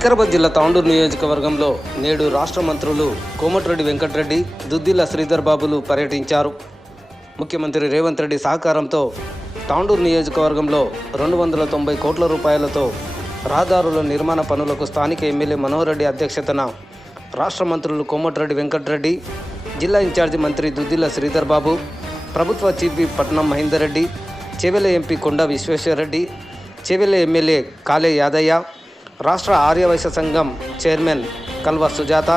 వికారాబాద్ జిల్లా తాండూరు నియోజకవర్గంలో నేడు రాష్ట్ర మంత్రులు కోమటిరెడ్డి వెంకటరెడ్డి, దుద్దిల్ల శ్రీధర్ బాబులు పర్యటించారు. ముఖ్యమంత్రి రేవంత్ రెడ్డి సహకారంతో తాండూరు నియోజకవర్గంలో 290 కోట్ల రూపాయలతో రహదారుల నిర్మాణ పనులకు స్థానిక ఎమ్మెల్యే మనోహర్ రెడ్డి అధ్యక్షతన రాష్ట్ర మంత్రులు కోమటిరెడ్డి వెంకటరెడ్డి, జిల్లా ఇన్ఛార్జి మంత్రి దుద్దిల్ల శ్రీధర్ బాబు, ప్రభుత్వ chief whip Patnam Mahender Reddy, Chevella MP కొండ విశ్వేశ్వరరెడ్డి, చేవెళ్ల ఎమ్మెల్యే కాళే యాదయ్య, రాష్ట్ర ఆర్యవైశ్య సంఘం చైర్మన్ కల్వ సుజాత,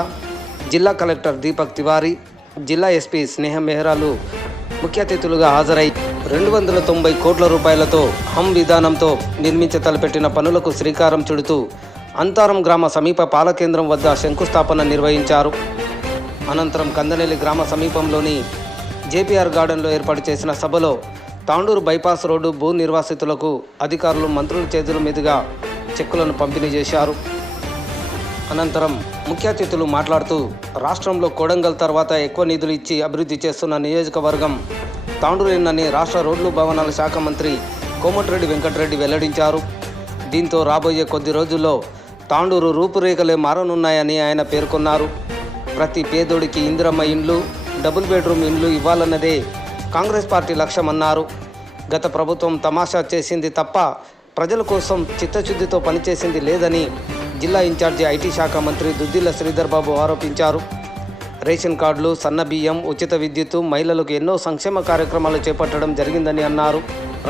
జిల్లా కలెక్టర్ దీపక్ తివారీ, జిల్లా ఎస్పీ స్నేహ మెహ్రాలు ముఖ్య అతిథులుగా హాజరై 290 కోట్ల రూపాయలతో హమ్ విధానంతో నిర్మించ తలపెట్టిన పనులకు శ్రీకారం చుడుతూ అంతారం గ్రామ సమీప పాలకేంద్రం వద్ద శంకుస్థాపన నిర్వహించారు. అనంతరం కందనెల్లి గ్రామ సమీపంలోని జేపీఆర్ గార్డెన్లో ఏర్పాటు చేసిన సభలో తాండూరు బైపాస్ రోడ్డు భూ నిర్వాసితులకు అధికారులు మంత్రుల చేతుల మీదుగా చెక్కులను పంపిణీ చేశారు. అనంతరం ముఖ్య అతిథులు మాట్లాడుతూ రాష్ట్రంలో కొడంగల్ తర్వాత ఎక్కువ నిధులు ఇచ్చి అభివృద్ధి చేస్తున్న నియోజకవర్గం తాండూరేనని రాష్ట్ర రోడ్లు భవనాల శాఖ మంత్రి కోమటిరెడ్డి వెంకటరెడ్డి వెల్లడించారు. దీంతో రాబోయే కొద్ది రోజుల్లో తాండూరు రూపురేఖలే మారనున్నాయని ఆయన పేర్కొన్నారు. ప్రతి పేదోడికి ఇందిరమ్మ ఇండ్లు, డబుల్ బెడ్రూమ్ ఇండ్లు ఇవ్వాలన్నదే కాంగ్రెస్ పార్టీ లక్ష్యమన్నారు. గత ప్రభుత్వం తమాషా చేసింది తప్ప ప్రజల కోసం చిత్తశుద్ధితో పనిచేసింది లేదని జిల్లా ఇన్ఛార్జి ఐటీ శాఖ మంత్రి దుద్దిల్ల శ్రీధర్ బాబు ఆరోపించారు. రేషన్ కార్డులు, సన్న బియ్యం, ఉచిత విద్యుత్తు, మహిళలకు ఎన్నో సంక్షేమ కార్యక్రమాలు చేపట్టడం జరిగిందని అన్నారు.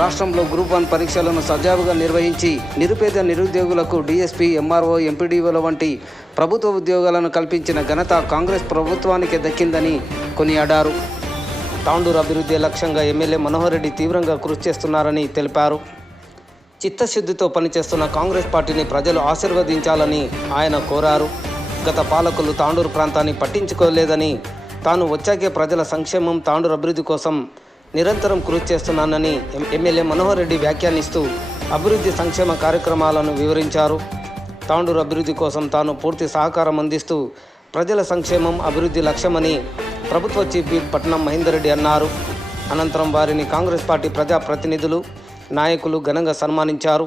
రాష్ట్రంలో గ్రూప్ 1 పరీక్షలను సజావుగా నిర్వహించి నిరుపేద నిరుద్యోగులకు డీఎస్పీ, ఎంఆర్ఓ, ఎంపీడీఓల వంటి ప్రభుత్వ ఉద్యోగాలను కల్పించిన ఘనత కాంగ్రెస్ ప్రభుత్వానికి దక్కిందని కొనియాడారు. తాండూరు అభివృద్ధి లక్ష్యంగా ఎమ్మెల్యే మనోహర్ రెడ్డి తీవ్రంగా కృషి చేస్తున్నారని తెలిపారు. చిత్తశుద్ధితో పనిచేస్తున్న కాంగ్రెస్ పార్టీని ప్రజలు ఆశీర్వదించాలని ఆయన కోరారు. గత పాలకులు తాండూరు ప్రాంతాన్ని పట్టించుకోలేదని, తాను వచ్చాకే ప్రజల సంక్షేమం, తాండూరు అభివృద్ధి కోసం నిరంతరం కృషి చేస్తున్నానని ఎమ్మెల్యే మనోహర్ రెడ్డి వ్యాఖ్యానిస్తూ అభివృద్ధి సంక్షేమ కార్యక్రమాలను వివరించారు. తాండూరు అభివృద్ధి కోసం తాను పూర్తి సహకారం అందిస్తూ ప్రజల సంక్షేమం, అభివృద్ధి లక్ష్యమని ప్రభుత్వ చీఫ్ విప్ పట్నం మహేందర్ రెడ్డి అన్నారు. అనంతరం వారిని కాంగ్రెస్ పార్టీ ప్రజాప్రతినిధులు, నాయకులు ఘనంగా సన్మానించారు.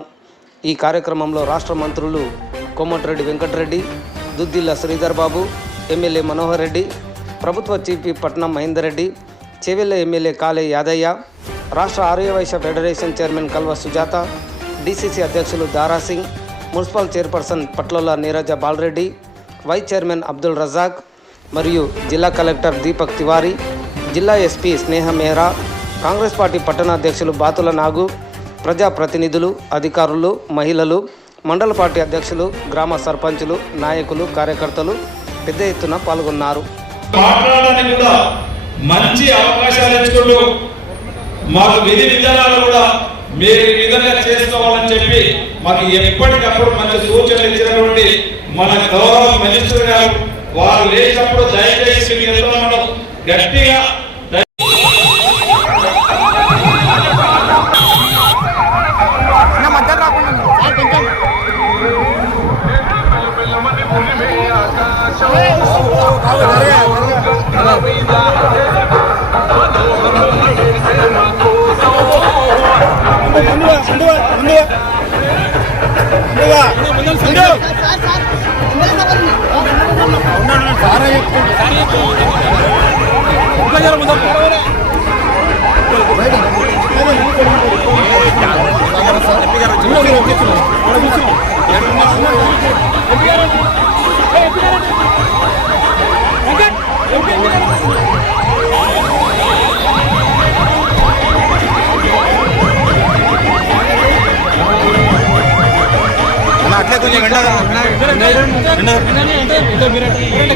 ఈ కార్యక్రమంలో రాష్ట్ర మంత్రులు కోమటిరెడ్డి వెంకటరెడ్డి, దుద్దిల్ల శ్రీధర్ బాబు, ఎమ్మెల్యే మనోహర్ రెడ్డి, ప్రభుత్వ chief whip Patnam Mahender Reddy, Chevella MLA Kale Yadaiah, రాష్ట్ర ఆర్యవైశ్య federation chairman Kalva Sujatha, DCC అధ్యక్షులు Darasingh, municipal chairperson Patlala Neeraja Balareddy, vice chairman Abdul Razak మరియు జిల్లా కలెక్టర్ దీపక్ తివారీ, జిల్లా ఎస్పీ స్నేహ మెహ్రా, కాంగ్రెస్ పార్టీ పట్టణ అధ్యక్షులు బాతుల నాగు, ప్రజాప్రతినిధులు, అధికారులు, మహిళలు, మండల పార్టీ అధ్యక్షులు, గ్రామ సర్పంచులు, నాయకులు, కార్యకర్తలు పెద్ద ఎత్తున పాల్గొన్నారు. మాట్లాడడానికి కూడా మంచి అవకాశాలు ఇచ్చుకుంటూ మాకు విధి విధానాలు కూడా మీరు ఈ విధంగా చేసుకోవాలని చెప్పి మాకు ఎప్పటికప్పుడు మంచి సూచనలు ఇచ్చినటువంటి మన గౌరవ మినిస్టర్ గారు వారు లేచినప్పుడు దయచేసి మనం గట్టిగా అట్లా కొంచెం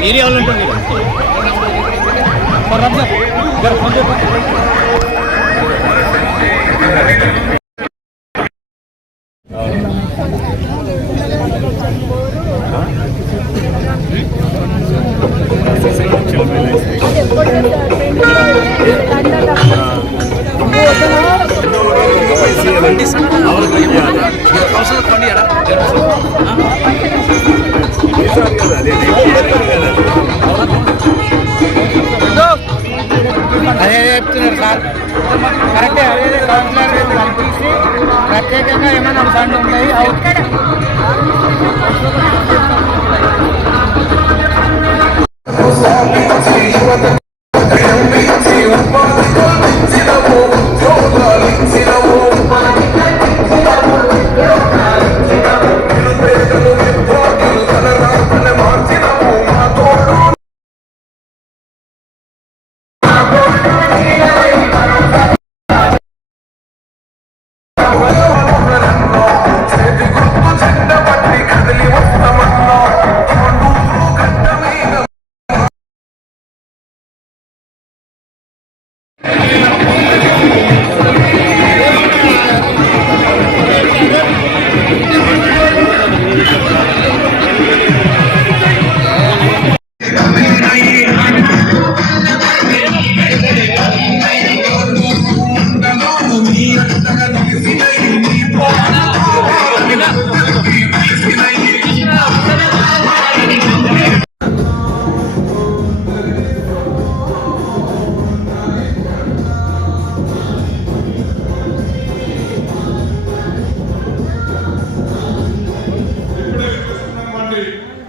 ఏరియా వాళ్ళు ఉంటుంది. అదే చెప్తున్నారు సార్, కరెక్టే. అదే కౌన్సిలర్ కల్పించి ప్రత్యేకంగా ఏమైనా ఫండ్ ఉన్నాయి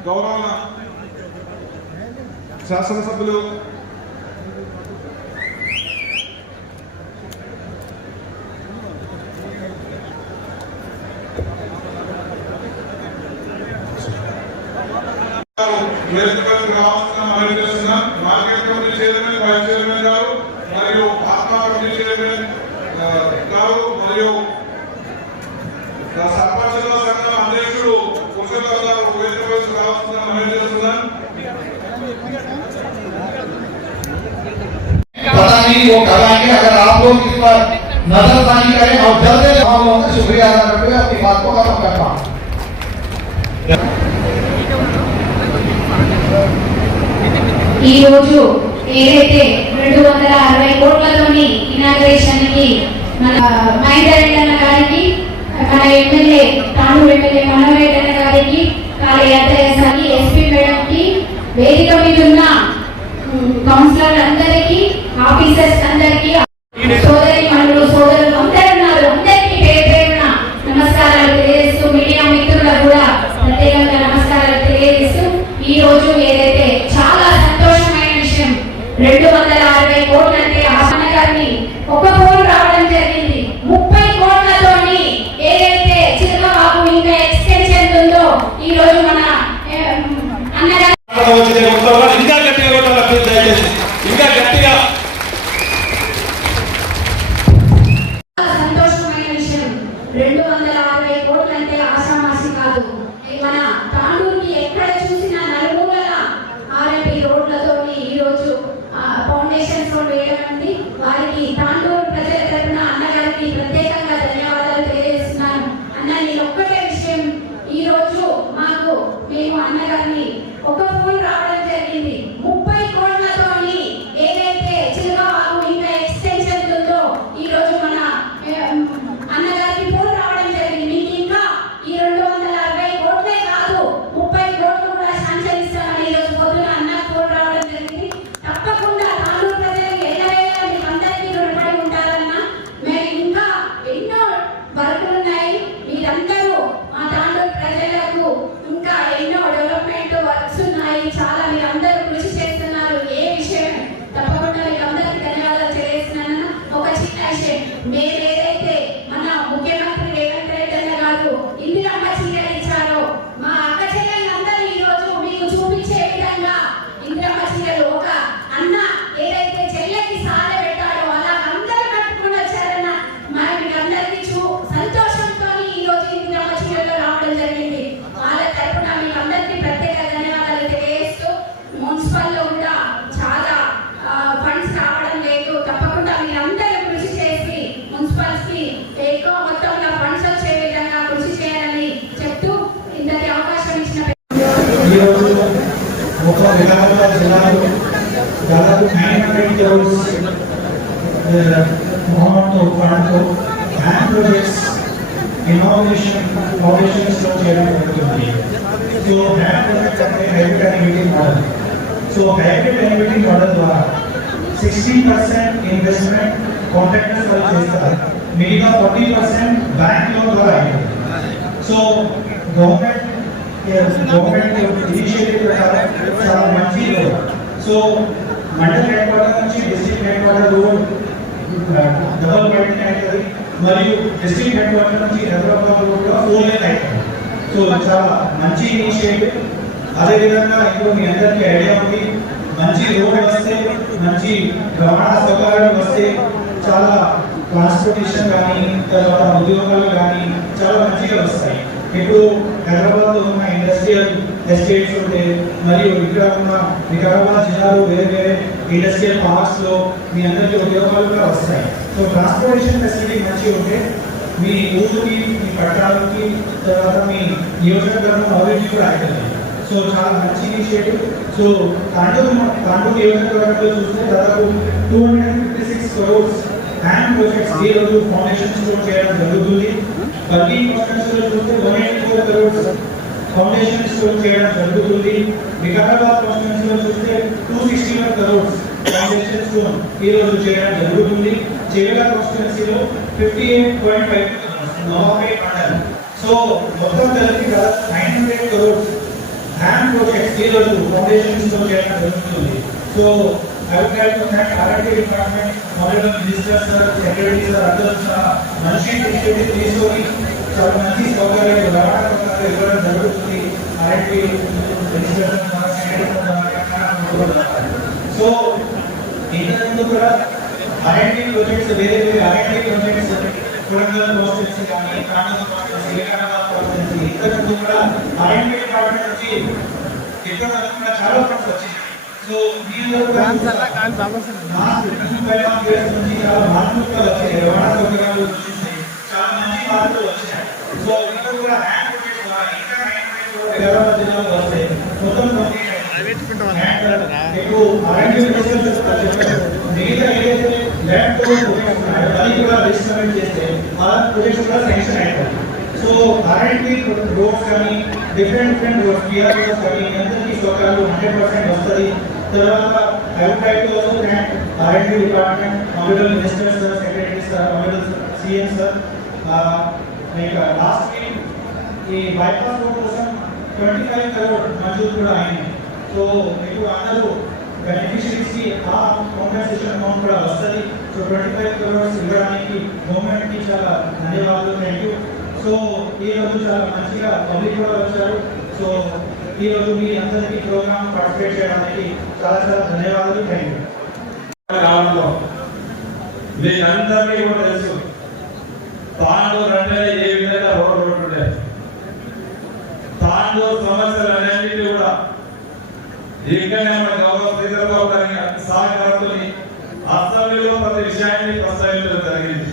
గౌరవ శాసనసభ్యులు market committee chairman vice chairman గారు మరియు ఆత్మ కమిటీ చైర్మన్ గారు మరియు సర్పంచుల సంఘం అధ్యక్షుడు పురుషోత్తమ్ గారు వేదికపైకి రావాల్సిన మనం చేస్తున్నాం. पता नहीं वो कब आएंगे, अगर आप लोग इस पर नजरसानी करें और जल्द से हम लोगों का शुक्रिया अदा करते हुए अपनी बात को खत्म करता हूँ। ఈ రోజు ఏదైతే 260 కోట్లతోని ఇనాగ్రేషన్ కి మన మైదరెడ్డి గారికి, మన ఎమ్మెల్యే తాండూరు ఎమ్మెల్యే మనోహర్ గారికి, కార్యదర్శి ఎస్పీ మేడం కి, వేదిక మీద ఉన్న కౌన్సిలర్ అందరికి, ఆఫీసర్స్ అందరికి, సోదరి మనులు సోదరులు అందరూ ఉన్నారు, అందరికీ పేరు పేరున నమస్కారాలు తెలియజేస్తూ, మీడియా మిత్రులకు కూడా ప్రత్యేకంగా నమస్కారాలు తెలియజేస్తూ, ఈ రోజు ఏదైతే చాలా సంతోషమైన విషయం 260 కోట్లు అంటే ఆ సన్నగారిని ఒక ఫోన్ రావడం జరిగింది. 30 కోట్లతోని ఏదైతే చిరుబాబు ఇంకా ఎక్స్టెన్షన్ ఉందో ఈ రోజు మన అన్నగారు ఇంకా గట్టిగా దయచేసి ఇంకా గట్టిగా. సంతోషమైన విషయం 260 కోట్లు అంటే ఆషామాషి కాదు. మన తాండూరుకి ఎక్కడ చూసినా నలుమూలల ఆర్ఎంపీ రోడ్లతో ఈ రోజు ఫౌండేషన్స్ వేయడం, వారికి తాండూరు ప్రజల తరపున అన్నగారికి ప్రత్యేకంగా ధన్యవాదాలు తెలియజేస్తున్నాను. అన్న నేను ఒక్కటే విషయం, ఈ రోజు మాకు మేము అన్నగారిని ఒక ఫోన్ రావడం జరిగింది. 30 కోట్లతోని ఏదైతే చిరుబాబు ఇంకా ఎక్స్టెన్షన్ ఉందో ఈ రోజు మన అన్నగారికి ఫోన్ రావడం జరిగింది. మీకు ఇంకా ఈ 260 కోట్లే కాదు 30 కోట్లు కూడా శాంక్షన్ ఇస్తామని ఈ రోజు పొద్దున అన్నకు ఫోన్ రావడం జరిగింది. తప్పకుండా తాండూరు ప్రజలకు ఎల్లవేళలా మీకు అందరికీ రుణపడి ఉంటారన్న. మేము ఇంకా ఎన్నో వర్కులు ఉన్నాయి, మీరందరూ మా తాండూరు ప్రజలకు ఇంకా ఎన్నో డెవలప్మెంట్ వర్క్స్ ఉన్నాయి, చాలా మీరందరూ కృషి చేస్తున్నారు. ఏ విషయం తప్పకుండా మీకు అందరికీ ధన్యవాదాలు తెలియజేస్తున్నాను. ఒక చిన్న విషయం, మేము ఏదైతే మన ముఖ్యమంత్రి రేవంత్ రెడ్డి అన్న గారు ఇందిరమ్మ చీరలు ఇచ్చారో, మా అక్క చెల్లెలందరూ ఈ రోజు మీకు చూపించే విధంగా ఇందిరమ్మ చీరలు ఒక అన్న ఏదైతే చెల్లెకి సాల పెట్టాడో అలా అందరూ కట్టుకుని వచ్చారన్న. మీకు అందరికీ సంతోషంతో ఈ రోజు ఇందిరమ్మ చీరలు రావడం జరిగింది. వాళ్ళ తరపున మీకు అందరికీ ప్రత్యేక ధన్యవాదాలు తెలియజేస్తూ, మున్సిపల్లో కూడా చాలా ఫండ్స్ రావడం లేదు, తప్పకుండా మీరు అందరూ కృషి చేసి మున్సిపల్స్కి ఎక్కువ మొత్తంలో ఫండ్స్ వచ్చే విధంగా కృషి చేయాలని చెప్తూ ఇంతటి అవకాశం ఇచ్చిన జిల్లాలో దాదాపు 900 crores అమౌంట్ ఫండ్తో బ్యాంక్ ప్రాజెక్ట్స్ ఇన్నోవేషన్ ఫౌండేషన్స్ లో చేయడం జరుగుతుంది. సో బ్యాంక్ ప్రాజెక్ట్స్ అంటే hybrid annuity model. So hybrid annuity model ద్వారా 60% ఇన్వెస్ట్మెంట్ కాంట్రాక్టర్స్ వాళ్ళు చేస్తారు, మిగతా 40% బ్యాంక్ లోన్ ద్వారా అయ్యింది. సో గవర్నమెంట్ ఇనిషియేటివ్ ప్రకారం చాలా మంచి సో మండల్ హెడ్ క్వార్టర్ నుంచి district head quarter road double widening అవుతుంది, మరియు డిస్ట్రిక్ట్ హెడ్ క్వార్టర్ నుంచి హైదరాబాద్ రోడ్ కూడా 4 లేన్ అవుతుంది. సో చాలా మంచి ఇనిషియేటివ్. అదేవిధంగా ఇప్పుడు మీ అందరికీ ఐడియా ఉంది, మంచి రోడ్ వస్తే, మంచి రవాణా సౌకర్యాలు వస్తే చాలా ట్రాన్స్పోర్టేషన్ కానీ తర్వాత ఉద్యోగాలు కానీ చాలా మంచిగా వస్తాయి. ఇప్పుడు హైదరాబాద్లో ఉన్న ఇండస్ట్రియల్ ఎస్టేట్స్ ఉంటే మరియు ఇక్కడ ఉన్న వికారాబాద్ జిల్లాలో వేరే వేరే ఇండస్ట్రియల్ పార్క్స్లో మీ అందరికీ ఉద్యోగాలు కూడా వస్తాయి. సో ట్రాన్స్పోర్టేషన్ ఫెసిలిటీ మంచిగా ఉంటే మీ ఊరికి, మీ పట్టణాలకి, తర్వాత మీ నియోజకవర్గం అభివృద్ధి కూడా అవుతుంది. సో చాలా మంచి ఇనిషియేటివ్. సో తాండూరు నియోజకవర్గంలో చూస్తే దాదాపు 256 crores హ్యాండ్ ప్రాజెక్ట్స్ ఈ రోజు ఫౌండేషన్ స్టోర్ చేయడం జరుగుతుంది. 30 కాన్స్టిట్యూన్సీలో చూస్తే 184 crores ఫౌండేషన్ స్టోర్ చేయడం జరుగుతుంది. వికారాబాద్ కాన్స్టిట్యూన్సీలో చూస్తే 261 crores ఫౌండేషన్ స్టోర్ ఈ రోజు చేయడం జరుగుతుంది. చేవెళ్ళ కాన్స్టిట్యూన్సీలో 58.5 crores నవాబే మండల్. సో మొత్తం కలిపి 900 crores హ్యాండ్ ప్రాజెక్ట్స్ ఈ రోజు ఫౌండేషన్ స్టోర్ చేయడం జరుగుతుంది. So I would like to thank R&D department, honorable minister sir, secretary sir, others మంచి ఇనిషియేటివ్ తీసుకొని చాలా మంచి సౌకర్యాలు రవాణా సౌకర్యాలు ఇవ్వడం జరుగుతుంది. R&D minister sir, secretary sir. So ఇంతకుముందు కూడా R&D ప్రాజెక్ట్స్ వేరే వేరే R&D ప్రాజెక్ట్స్ కొడంగల్ కాన్స్టిట్యూన్సీ కానీ, తాండూరు కాన్స్టిట్యూన్సీ, వికారాబాద్ కాన్స్టిట్యూన్సీ ఇంతకుముందు కూడా R&D డిపార్ట్మెంట్ నుంచి ఇక్కడ కూడా చాలా ఫండ్స్ వచ్చింది. సో మీరు రవాణా సౌకర్యాలు వచ్చేసాయి, చాలా మంచి మార్పులు వచ్చాయి. సో ఇక్కడ కూడా హ్యాండ్ జిల్లాలో వస్తాయి మొత్తం మిగతా ఏదైతే ల్యాండ్ అది కూడా రిజిస్టర్మెంట్ చేస్తే ఆ ప్రొజెక్ట్స్ కూడా శాంక్షన్ అవుతాయి. సో R&D రోడ్స్ కానీ డిఫరెంట్ రోడ్స్ PRS కానీ అందరికీ సౌకర్యాలు 100% వస్తుంది. తర్వాత I would like to also thank R&D department, honorable minister sir, secretary sir, honorable CM sir. Last week ఈ బైపాస్ రోడ్ కోసం 25 crore మంజూరు కూడా అయింది. సో మీకు అందరూ బెనిఫిషరీస్ కి ఆ కాంపెన్సేషన్ అమౌంట్ కూడా వస్తుంది. సో 25 crores ఇవ్వడానికి గవర్నమెంట్ కి చాలా ధన్యవాదాలు, థ్యాంక్ యూ. సో ఈ రోజు చాలా మంచిగా పబ్లిక్ కూడా వచ్చారు. సో ఈ రోజు మీ అందరికీ ప్రోగ్రామ్ పార్టిసిపేట్ చేయడానికి చాలా చాలా ధన్యవాదాలు, థ్యాంక్ యూ. మీకందరికీ కూడా తెలుసు తాండూరు అంటే ఏ విధంగా రోడ్డు ఉండేది. తాండూరు సమస్యలు అన్నింటినీ కూడా ఇక్కడనే మన గౌరవ శ్రీధరబాబు గారి సహకారంతో అసెంబ్లీలో ప్రతి విషయాన్ని ప్రస్తావించడం జరిగింది.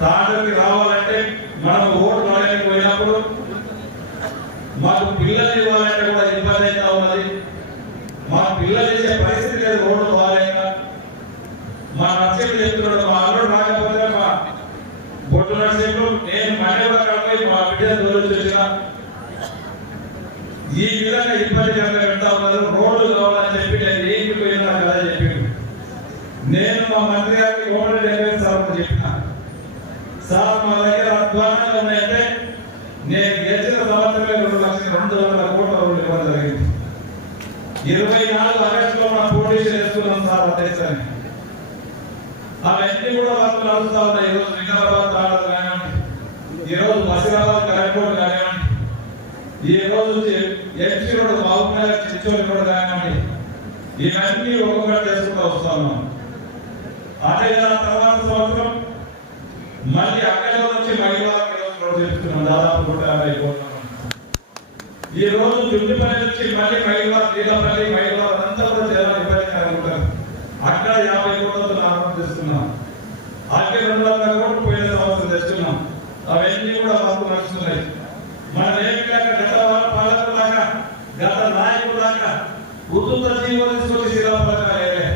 తాండూరుకి రావాలంటే మనం ఓటు వేయడానికి పోయినప్పుడు మాకు పిల్లలు ఇవ్వాలంటే కూడా ఇబ్బంది అయితే ఉన్నది. మా పిల్లలు ఇచ్చే పరిస్థితి లేదు, రోడ్డు బాగాలేక. మా నర్సింగ్ చెప్తున్నాడు, మా అల్లుడు రాకపోతే మా బొట్టు నర్సింగ్ నేను మహిళ కడపై మా బిడ్డ దూరం చూసిన ఈ విధంగా ఇబ్బందికరంగా పెడతా ఉన్నారు. రోడ్లు కావాలని చెప్పి నేను ఏంటి పోయినా కదా చెప్పి నేను మా మంత్రి గారికి కోమటి వెంకటేశ్వర సార్ చెప్పిన, సార్ మా దగ్గర అధ్వానంగా ఉన్నాయంటే నేను గెలిచిన సంవత్సరమే 2,200,000 కోట్ల రోడ్లు ఇవ్వడం జరిగింది. 24 ఆగస్టులో మన పోటీషన్ వేసుకున్నాం సార్ అధ్యక్షాన్ని. అవన్నీ కూడా వర్క్ నడుస్తా ఉన్నాయి. ఈరోజు వికారాబాద్ తాండూరు కానివ్వండి, ఈరోజు మసిరాబాద్ కరెంట్ కానివ్వండి, ఈ రోజు ఎంపీ రోడ్డు బాబునగర్ చిచ్చోలి రోడ్డు కానివ్వండి, ఇవన్నీ ఒక్కొక్కటి చేసుకుంటూ వస్తా ఉన్నాం. అదే తర్వాత సంవత్సరం మళ్ళీ అక్కడి నుంచి మహిళా రోడ్డు చేస్తున్నాం, దాదాపు 150 కోట్ల. ఈ రోజు జుట్టుపల్లి నుంచి మళ్ళీ మహిళా శ్రీరాపల్లి మహిళా అంతా కూడా చాలా ఇబ్బందికరంగా ఉంటారు. అక్కడ 50 కోట్లతో లాభం తెస్తున్నాం. అక్కడ 200 కోట్లు పోయిన సంవత్సరం తెస్తున్నాం. అవన్నీ కూడా వర్క్ నడుస్తున్నాయి. మన పాలకులాగా గత నాయకులాగా ఉద్దుత జీవోలు తీసుకొచ్చి శ్రీరాపల్లి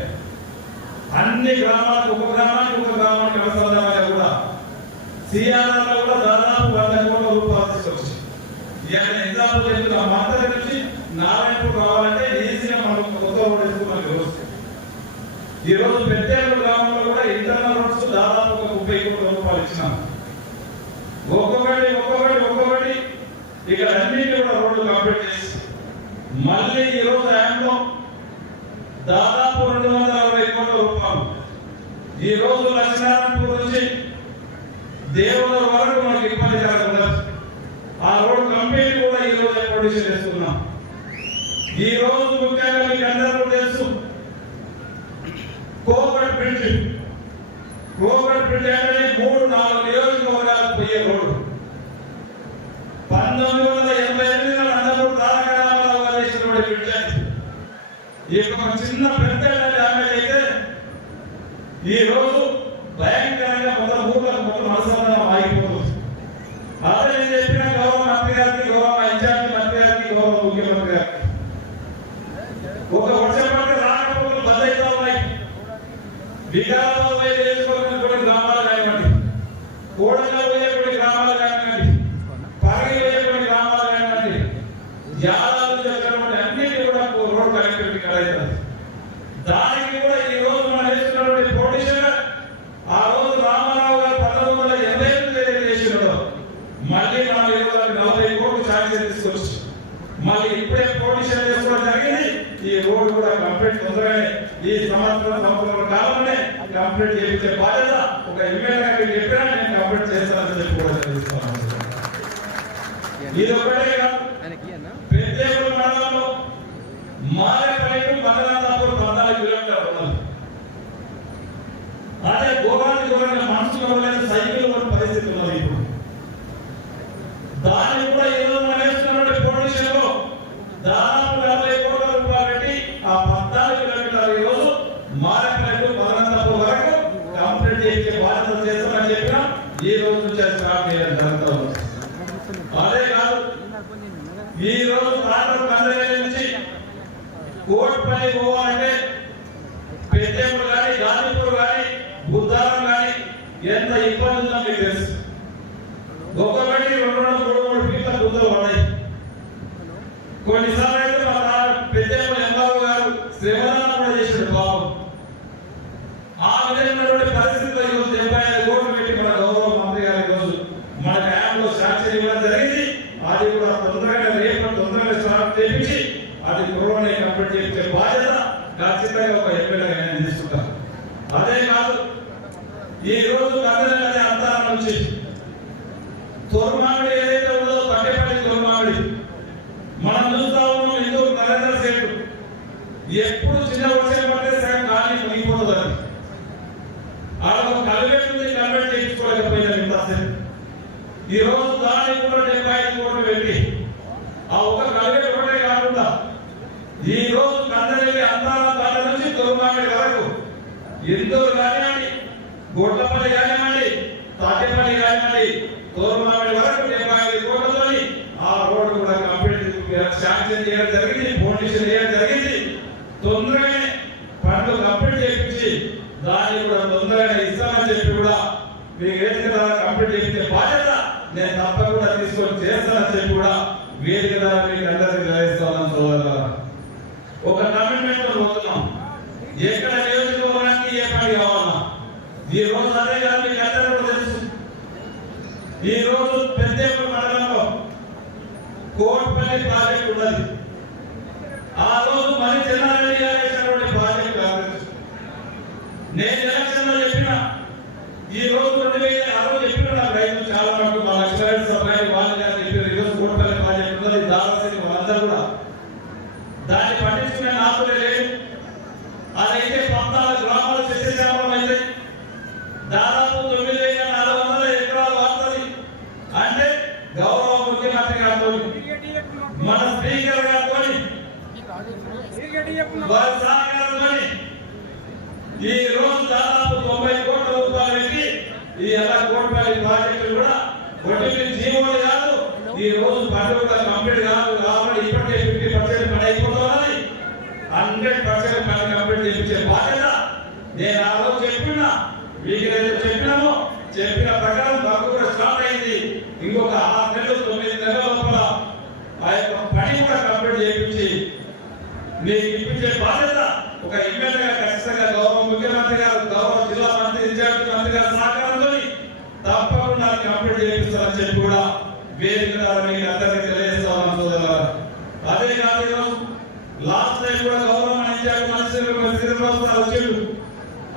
అన్ని గ్రామాలకు ఒక గ్రామానికి అవసరమైన కూడా సిఆర్ఆర్ లో కూడా దాదాపు 100 కోట్ల రూపాయలు తీసుకొచ్చి ఎగ్జాంపుల్ చెప్తున్నా. మంత్రి నుంచి నారాయణపూర్ రావాలంటే ఈజీగా మనం కొత్త రోడ్ వేసుకున్నాం. ఈ రోజు పెద్దేరు గ్రామంలో కూడా ఇంటర్నల్ రోడ్స్ దాదాపు 30 కోట్ల రూపాయలు ఇచ్చినాం. ఒక్కొక్కటి ఇక్కడ అన్నింటి కూడా రోడ్లు కంప్లీట్ చేసి మళ్ళీ ఈ రోజు ఆయనలో ఈ రోజు లక్ష్మీనారాయణపూర్ నుంచి దేవుల వరకు మనకి ఇబ్బంది కలగకుండా ఆ రోడ్ కంప్లీట్ కూడా ఈ రోజు ప్రొడ్యూస్ చేస్తున్నాం. ఈ రోజు ముఖ్యంగా మీకు అందరూ తెలుసు కోకట్ బ్రిడ్జ్ అంటే 3-4 నియోజకవర్గాలకు పోయే రోడ్డు. 1988 నందమూరు తారక రామారావు గారు చేసినటువంటి బ్రిడ్జ్. ఈ ఒక చిన్న పెద్ద డ్యామేజ్ అయితే ఈ రోజు భయంకరంగా మొత్తం అనుసంధానం ఆగిపోతుంది. అదే నేను చెప్పిన గౌరవ మంత్రి గారికి, గౌరవ ఇన్ఛార్జి మంత్రి గారికి, గౌరవ ముఖ్యమంత్రి గారికి ఒక వర్షం పడితే రాకపోతే బంద్ అవుతా ఉన్నాయి. వికారాబాద్ వేసుకోవడానికి కూడా గ్రామాలు కానివ్వండి, కోడంగల్ పోయేటువంటి గ్రామాలు కానివ్వండి, పరగి పోయేటువంటి గ్రామాలు కానివ్వండి, యాదాలు చెప్పినటువంటి అన్నిటి కూడా రోడ్ కనెక్టివిటీ కలవుతుంది. దానికి కూడా ఈ రోజు మనం వేసుకున్నటువంటి పొడిషన్ ఆ రోజు రామారావు గారు 1988 చేసినాడు. మళ్ళీ మనం 40 కోట్లు శాంక్షన్ తీసుకొచ్చి మళ్ళీ ఇప్పుడే పొడిషన్ చేసుకోవడం జరిగింది. ఈ రోడ్ కూడా కంప్లీట్ తొందరగానే ఈ సంవత్సరం కాలంలోనే కంప్లీట్ చేయించే బాధ్యత ఒక ఎమ్మెల్యే గారికి చెప్పినా నేను కంప్లీట్ చేస్తానని చెప్పి కూడా తెలుస్తున్నాను. ఇది ఒకటే కాదు, పెద్దేపల్లి మండలంలో మారేపల్లి మండలాపూర్ 14 కిలోమీటర్లు ఉన్నది. అదే గోవానికి మనసులో సైకిల్ పరిస్థితి ఉన్నది. ఇప్పుడు దాన్ని కూడా ఏదో మనం వేస్తున్నటువంటి పొడిషన్ లో దాదాపు 40 కోట్ల రూపాయలు పెట్టి ఆ 14 కిలోమీటర్లు ఈ రోజు మారేపల్లి మదనంతపూర్ వరకు కంప్లీట్ చేసే బాధ్యత చేస్తామని చెప్పినా ఈ రోజు నుంచి స్టార్ట్ చేయడం జరుగుతుంది. అదే కాదు, ఈ రోజు కందరేలి నుంచి కోట్పల్లి పోవాలంటే పెద్దేపల్లి కానీ, గాంధీపూర్ కానీ, బుద్ధారం కానీ ఎంత ఇబ్బంది ఉందో మీకు తెలుసు. ఒక్కొక్కటి 2-3 ఫీట్ల గుంతలు పడ్డాయి. కొన్నిసార్లు అయితే మా పెద్దేపల్లి ఎంఆర్ఓ గారు శ్రమదానం కూడా చేసాడు పాపం. ఆ విధమైనటువంటి పరిస్థితుల్లో ఈరోజు 75 కోట్లు పెట్టి మన గౌరవ మంత్రి గారి రోజు మన క్యాంప్లో శాంక్షన్ ఇవ్వడం జరిగింది. అది కూడా తొందరగా స్టార్ట్ చేయించి అది త్వరలోనే కంప్లీట్ చేయించే బాధ్యత ఖచ్చితంగా ఒక ఎమ్మెల్యేగా నేను తీసుకుంటాను. అదే కాదు, ఈ రోజు కందరగడ్డ అంతరం నుంచి తొర్మామిడి ఏదైతే ఉందో కట్టెపల్లి తొర్మామిడి మనం చూస్తా ఉన్నాం. ఎందుకు నరేంద్ర సేటు ఎప్పుడు చిన్న వర్షం పడితే సగం గాలి మునిగిపోతుంది. ఆడ ఒక కల్వెట్టుంది, కల్వెట్ చేయించుకోలేకపోయినా ఇంతసేపు. ఈ రోజు దానికి కూడా 75 కోట్లు పెట్టి ఆ ఒక కల్వెట్ ఒకటే కాకుండా ఈ రోజు కందరెల్లి అంతరం దాని నుంచి తొర్మామిడి వరకు ఇందూరు కానివ్వండి, గొడ్లపల్లి కానివ్వండి, తాటేపల్లి కానివ్వండి, తోర్మామిడి వరకు 75 కోట్లతో ఆ రోడ్డు కూడా కంప్లీట్ శాంక్షన్ చేయడం జరిగింది, ఫౌండేషన్ చేయడం జరిగింది. తొందరగానే పనులు కంప్లీట్ చేయించి దాన్ని కూడా తొందరగా ఇస్తామని చెప్పి కూడా మీకు వేదిక ద్వారా కంప్లీట్ చేయించే బాధ్యత నేను తప్పకుండా తీసుకొని చేస్తానని చెప్పి కూడా వేదిక ద్వారా మీకు అందరికీ గ్రహిస్తానని సోదరులారా. ఒక కమిట్మెంట్ పోతున్నాం. ఎక్కడ నియోజకవర్గానికి ఏ పని కావాలన్నా ఈ రోజు అదే కాదు, మీకు అందరూ తెలుసు. ఈ రోజు పెద్దేపల్లి మండలంలో కోట్పల్లి ప్రాజెక్ట్ ఉన్నది. ఆ రోజు మరి చెన్నారెడ్డి గారు వేసినటువంటి ప్రాజెక్ట్ కాదు. నేను ఎలక్షన్ లో చెప్పిన ఈ రోజు 2006 చెప్పిన నాకు రైతులు చాలా మటుకు మా లక్ష్మీరెడ్డి సభ్యులు వాళ్ళు గారు చెప్పారు. ఈ రోజు కోట్పల్లి ప్రాజెక్ట్ ఉన్నది. దాదాపు వాళ్ళందరూ కూడా దాన్ని పట్టించుకునే నాకులే లేదు. అదైతే 14 గ్రామాలు శస్యశ్యామలం అయితే దాదాపు 9,400 ఎకరాలు వాడుతుంది. అంటే గౌరవ ముఖ్యమంత్రి గారితో, మన స్పీకర్ గారితో, ఈ రోజు దాదాపు 90 కోట్ల రూపాయలు పెట్టి ఈ ఎలా కోట్పల్లి ప్రాజెక్టు కూడా ఒట్టి జీవోలు కాదు, ఈ రోజు పంట కూడా కంప్లీట్ కావాలి. ఇప్పటికే 50% పని అయిపోతున్నది. 100% పని కంప్లీట్ చేయించే బాధ్యత నేను ఆ రోజు చెప్పినా, మీకు చెప్పినామో చెప్పిన ప్రకారం మాకు కూడా స్టార్ట్ అయింది. ఇంకొక 6 నెలలు 9 నెలల లోపల ఆ యొక్క పని కూడా కంప్లీట్ చేయించి మీకు ఇప్పించే బాధ్యత ఒక ఎమ్మెల్యేగా ఖచ్చితంగా గౌరవ ముఖ్యమంత్రి గారు, గౌరవ జిల్లా మంత్రి, ఇన్ఛార్జి మంత్రి గారి సహకారంతో తప్పకుండా కంప్లీట్ చేయిస్తారని చెప్పి కూడా వేదిక ద్వారా మీకు అందరికీ తెలియజేస్తామని సోదరులారా. అదే కాదు, ఈరోజు లాస్ట్ టైం కూడా గౌరవ ఇన్ఛార్జి మంత్రి శ్రీనివాసరావు వచ్చాడు.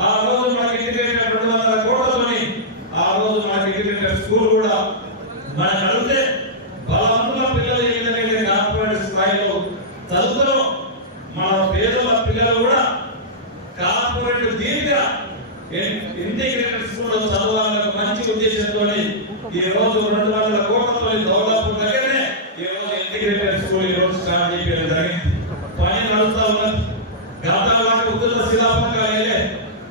ఆ రోజు మనకి ఇంటిగ్రేటెడ్ ఇంటిగ్రేటెడ్ స్కూల్ చదవాలనే మంచి ఉద్దేశంతో ఈ రోజు 200 కోట్లతో దౌలాపూర్ దగ్గరనే ఈ రోజు ఇంటిగ్రేటెడ్ స్కూల్ ఈ రోజు స్టార్ట్ చేయడం జరిగింది. పని నడుస్తా ఉన్నది. గతంలో ఉత్తర శిలాపకాలే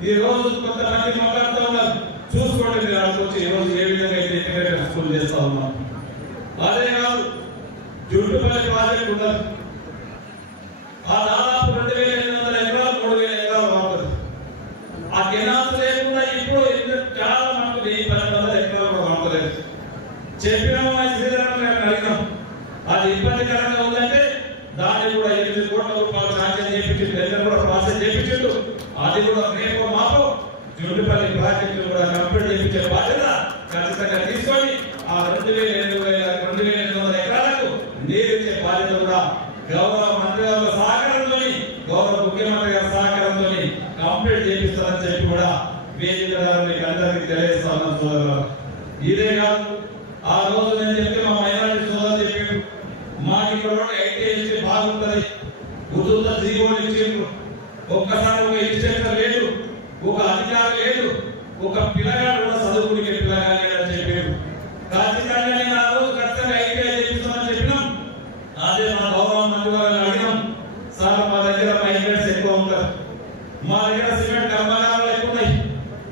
ఈ రోజు కొంతమంది మాట్లాడుతూ ఉన్నారు. చూసుకోండి మీరు ఆలోచించి ఈ రోజు ఏ విధంగా అయితే ఇంటిగ్రేటెడ్ స్కూల్ చేస్తా ఉన్నాం. అదే కాదు జుట్టుపల్లి ప్రాజెక్ట్ ఉన్నది. ఆ దాదాపు 2,800 ఎకరాలు 3,000 ఎకరాలు వాడుతుంది. ఆ కెనాల్స్ లేకుండా ఇప్పుడు చాలా మనకు 1,000 ఎకరాలు కూడా వాడలేదు. చెప్పినాము శ్రీధరన్ అడిగినాం. అది ఇబ్బందికరంగా ఉందంటే దాన్ని కూడా 8 కోట్ల రూపాయలు శాంక్షన్ చేయించి టెండర్ కూడా ప్రాసెస్ చేయించు. అది కూడా రేపు మాపు జుట్టుపల్లి ప్రాజెక్టు కూడా కంప్లీట్ చేయించే బాధ్యత ఖచ్చితంగా తీసుకొని ఆ 2,800 ఎకరాలకు నీరు ఇచ్చే బాధ్యత కూడా గౌరవ మంత్రి గారి సహకారంతో గౌరవ ముఖ్యమంత్రి గారి సహకారంతో కంప్లీట్ చేపిస్తారని చెప్పి కూడా వేదిక మీకు అందరికీ తెలియజేస్తాను సోదరులు. ఇదే కాదు ఆ రోజు నేను చెప్తే మా మైనారిటీ సోదరులు చెప్పారు మాకు ఇక్కడ ఐటీఐ ఇస్తే బాగుంటుంది. ఉద్యోగ జీవోలు ఇచ్చేందుకు ఒక్కసారి ఒక ఇన్స్ట్రక్టర్ లేదు, ఒక అధికారి లేదు, ఒక పిల్లగాడు కూడా చదువుకునే పిల్లగా లేదని చెప్పారు. ఖచ్చితంగా నేను ఆ రోజు ఖచ్చితంగా ఐటీఐ చేపిస్తామని చెప్పినాం. అదే మన గౌరవ మంత్రి గారిని అడిగినాం. సార్ మా దగ్గర మైగ్రెంట్స్ ఎక్కువ ఉంటారు, మా దగ్గర సిమెంట్ కర్మాగారాలు ఎక్కువ ఉన్నాయి,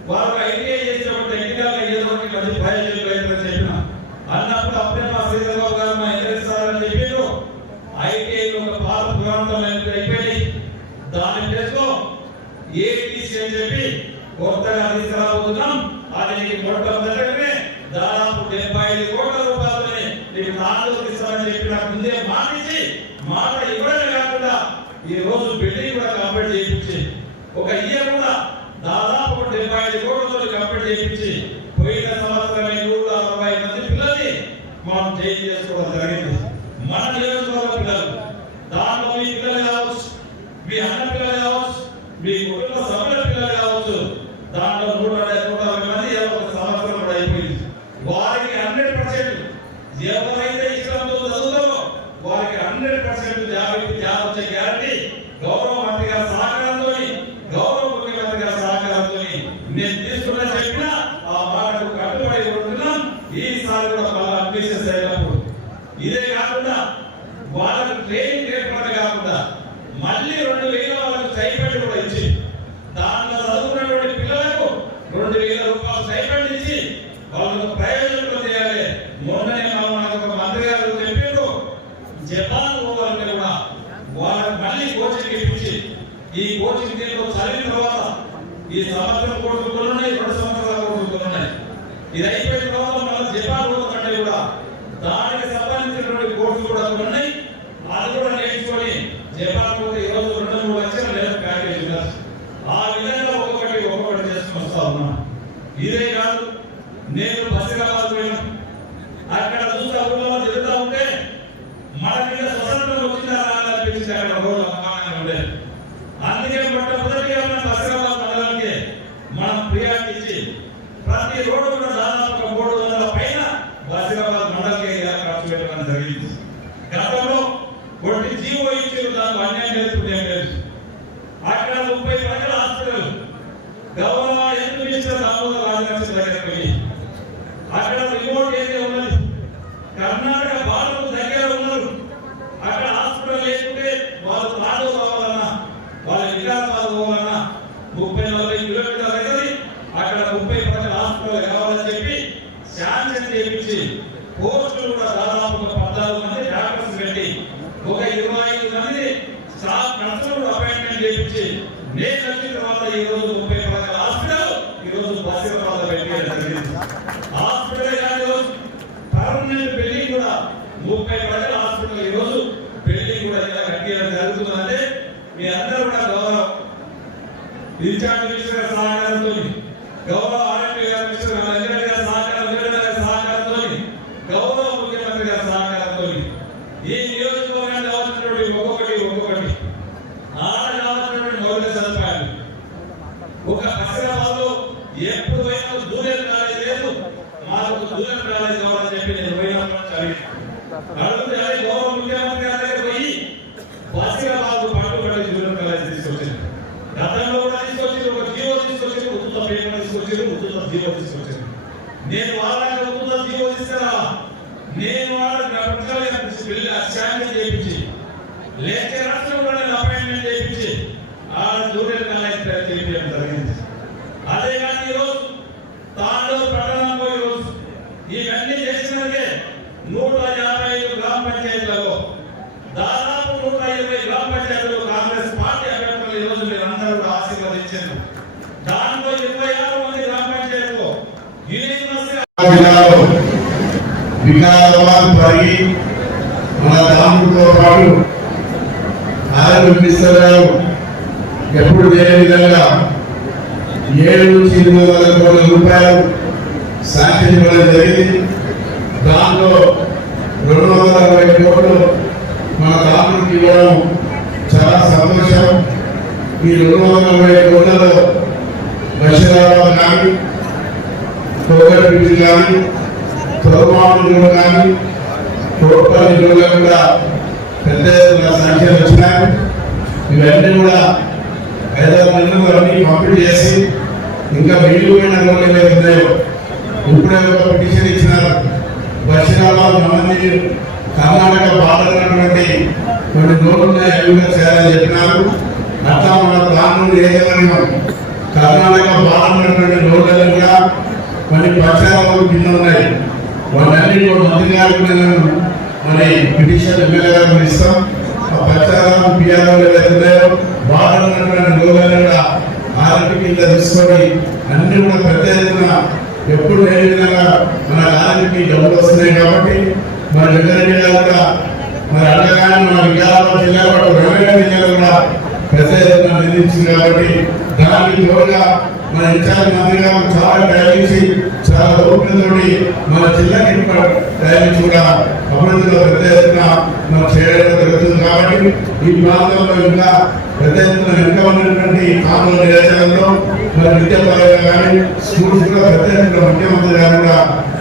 వాళ్ళకి ఐటీఐ చేసినప్పుడు టెక్నికల్ ఏదో ఒకటి మంచి ప్రయోజనం చెప్పినా అన్నప్పుడు అప్పుడే మా శ్రీధరబాబు గారు మా ఇంజనీర్ సార్ అని చెప్పారు. ఐటీఐ ఒక పాత ప్రాంతం అయిపోయి దాని ప్లేస్ లో ఏటీసీ అని చెప్పి కొత్తగా తీసుకురాబోతున్నాం. అది మొట్టమొదటిగానే దాదాపు 75 కోట్ల రూపాయలని నీకు నాలుగు ఇస్తామని చెప్పి నాకు ముందే మాటించి మాట ఇవ్వడమే కాకుండా ఈ రోజు బిల్డింగ్ కూడా కంప్లీట్ చేయించి ఒక ఇయర్ కూడా దాదాపు 75 కోట్లతో కంప్లీట్ చేయించి పోయిన సంవత్సరం 160 మంది పిల్లల్ని మనం జైలు చేసుకోవడం జరిగింది. మన నియోజకవర్గ పిల్లలు దాంట్లో మీ పిల్లలు కావచ్చు, మీ అన్న పిల్లలు కావచ్చు, మీ కుటుంబ సభ్యుల పిల్లలు కావచ్చు. దాంట్లో 160 మంది ఒక సంవత్సరం కూడా అయిపోయింది. వారికి 100% ఎవరైతే ఇష్టంతో చదువుతారో వారికి 100% జాబ్ వచ్చే గ్యారంటీ గౌరవ మంత్రి గారి సహకారంతో గౌరవ ముఖ్యమంత్రి గారి సహకారంతో నేను తీసుకున్న చెప్పిన ఆ మాటకు కట్టుబడి ఉంటున్నాం. ఈసారి కూడా మళ్ళీ అడ్మిషన్స్ అయినప్పుడు ఇదే కాకుండా వాళ్ళకు ట్రైనింగ్ ఏర్పాటు కాకుండా మళ్ళీ 2,000 వాళ్ళకు స్టైపెండ్ కూడా ఇచ్చి దాంట్లో చదువుకున్నటువంటి పిల్లలకు 2,000 రూపాయలు స్టైపెండ్ ఇచ్చి వాళ్ళకు ప్రయోజనం చేయాలి. మొన్ననే మనకు ఒక మంత్రి గారు చెప్పారు జపాన్ పోవాలంటే కూడా వాళ్ళకి మళ్ళీ కోచింగ్ ఇప్పించి ఈ కోచింగ్ దీంట్లో చదివిన తర్వాత ఈ సంవత్సరం కోర్సులు ఉన్నాయి, 2 సంవత్సరాల కోర్సులు ఉన్నాయి. ఇది అయిపోయిన తర్వాత మళ్ళీ జపాన్ పోతుంటే కూడా దానికి సంబంధించినటువంటి కోర్సులు కూడా ఉన్నాయి. అది కూడా నేర్చుకొని జపాన్ పోతే ఈ రోజు 2-3 లక్షల లేదా ప్యాకేజ్ ఉన్నారు. ఆ విధంగా ఒక్కొక్కటి చేసుకుని వస్తా ఉన్నా. ఇదే కాదు నేను బసిరాబాద్ పోయినా అక్కడ చూస్తే ఊళ్ళో తిరుగుతూ ఉంటే మన మీద స్వతంత్రం వచ్చిందా అనిపించింది. అక్కడ రోడ్డు అమానంగా ఉండేది. అందుకే మొట్టమొదటిగా మన బసిరాబాద్ మండలానికి మనం ప్రియారిటీ ఇచ్చి ప్రతి రోడ్డు కూడా దాదాపు 300 పైన బసిరాబాద్ మండలికి ఖర్చు పెట్టడం జరిగింది. గతంలో కొన్ని జీవో ఇచ్చి దానికి అన్యాయం లేదు. అక్కడ 30 ప్రజల హాస్పిటల్ గౌరవ హెల్త్ మినిస్టర్ దామోదర్ రాజనరసింహ దగ్గర పోయి అక్కడ రిమోట్ ఏరియా ఉన్నది, కర్ణాటక బార్డర్ దగ్గర ఉన్నారు. అక్కడ హాస్పిటల్ లేకుంటే వాళ్ళు తాడు కావాలన్నా వాళ్ళ వికారాబాద్ పోవాలన్నా 30-40 కిలోమీటర్ల దగ్గర అక్కడ 30 ప్రజల హాస్పిటల్ కావాలని చెప్పి శాంక్షన్ చేయించి పోస్టులు కూడా దాదాపు 14 మంది డాక్టర్స్ పెట్టి ఒక 25 మంది స్టాఫ్ నర్సులు అపాయింట్మెంట్ చేయించి నేను వచ్చిన తర్వాత ఈ రోజు 30 ప్రజల హాస్పిటల్ ఈ రోజు బసిరాబాద్ పెట్టేయడం జరిగింది. హాస్పిటల్ కాదు పర్మనెంట్ బిల్డింగ్ కూడా 30 ప్రజల హాస్పిటల్ ఈ రోజు బిల్డింగ్ కూడా ఇలా కట్టేయడం జరుగుతుందంటే మీ అందరూ కూడా గౌరవ ఇన్ఛార్జ్ మినిస్టర్ సహకారంతో గౌరవ ఆర్ఎంపీ గారి మినిస్టర్ గారి సహకారంతో గౌరవ ముఖ్యమంత్రి గారి సహకారంతో ఈ నియోజకవర్గానికి కావాల్సినటువంటి ఒక్కొక్కటి ఆడ కావాల్సినటువంటి మౌలిక సదుపాయాలు ఒక హైదరాబాద్ లో ఎప్పుడు పోయినా జూనియర్ కాలేజ్ లేదు, మాకు జూనియర్ కాలేజ్ కావాలని చెప్పి నేను పోయినప్పుడు అడిగితే గౌరవ ముఖ్యమంత్రి గారి దగ్గర పోయి బసిరాబాద్ పట్టుబడి జూనియర్ కాలేజ్ తీసుకొచ్చింది. గతంలో కూడా తీసుకొచ్చి ఒక జీవో తీసుకొచ్చి జీవో తీసుకొచ్చాను. నేను వాళ్ళకి ఒప్పుకున్న జీవో తీసుకురా, నేను వాళ్ళకి శాంతి చేయించి లేచే రాష్ట్రంలో అపాయింట్మెంట్ చేయించి వాళ్ళ జూనియర్ కలెక్టర్ చేయించడం జరిగింది. అదే కానీ ఈరోజు తాండూరు పట్టణంలో ఈరోజు ఇవన్నీ చేసినకే 155 గ్రామ పంచాయతీలలో దాదాపు 120 గ్రామ పంచాయతీలు కాంగ్రెస్ పార్టీ అభ్యర్థులు ఈరోజు మీరు అందరూ ఆశీర్వదించారు. దాంట్లో 26 మంది గ్రామ పంచాయతీలో వికారాబాద్ పరిగి మన తాండూరుతో పాటు ఆరోగ్యమిస్తారు ఎప్పుడు లేని విధంగా 7 నుంచి 800 కోట్ల రూపాయలు శాంక్షన్ ఇవ్వడం జరిగింది. దాంట్లో 260 కోట్లు మన తాండూరుకి ఇవ్వడం చాలా సంతోషం. ఈ 240 కోట్లలో బషీరాబాద్ కానీ కోగర్పల్లి కానీ తొలమాడు కానీ కోట్పల్లి కూడా పెద్ద సంఖ్యలో వచ్చినాయి. ఇవన్నీ కూడా 5-6 నెలలు అన్ని కంప్లీట్ చేసి ఇంకా మిగిలిపోయిన రోడ్లు ఏవైతున్నాయో ఇప్పుడే ఒక పిటిషన్ ఇచ్చినారు. బషీరాబాద్ మంది కర్ణాటక బార్డర్ ఉన్నటువంటి కొన్ని రోడ్లు అభివృద్ధి చేయాలని చెప్పినారు. అట్లా మన తాండూరు ఏజమాన్యం కర్ణాటక బార్డర్ ఉన్నటువంటి రోడ్లను కూడా కొన్ని పక్షాలు కింద ఉన్నాయి. వాళ్ళన్నీ మంత్రి గారికి మరి పిటిషన్ ఎమ్మెల్యే గారికి ఇస్తాం. ఆ పక్షాలను పిఆర్ఓ వెళ్తున్నాయో బార్డర్ ఉన్నటువంటి రోడ్లను కూడా ఆరోగ్య కింద తీసుకొని అన్ని కూడా పెద్ద ఎత్తున ఎప్పుడు లేని విధంగా మన ఆరోగ్యకి డబ్బులు వస్తున్నాయి. కాబట్టి మన వెంకరెడ్డి గారు కూడా మరి అండగానే మన వికారాబాద్ జిల్లా పాటు రంగారెడ్డి జిల్లా కూడా పెద్ద ఎత్తున నిర్మించింది. కాబట్టి దానికి తోడుగా మన ఇన్ఛార్జ్ మంత్రి గారు చాలా ప్రయత్నించి చాలా ఓపికతోటి మన జిల్లాకి ప్రయత్నించి కూడా అభివృద్ధిలో పెద్ద ఎత్తున మనం చేయడం జరుగుతుంది. కాబట్టి ఈ ప్రాంతంలో ఇంకా పెద్ద ఎత్తున వెనుక ఉన్నటువంటి తాండూరు నియోజకవర్గంలో మరి విద్యాపరంగా కానీ స్కూల్స్ కూడా పెద్ద ఎత్తున ముఖ్యమంత్రి గారు కూడా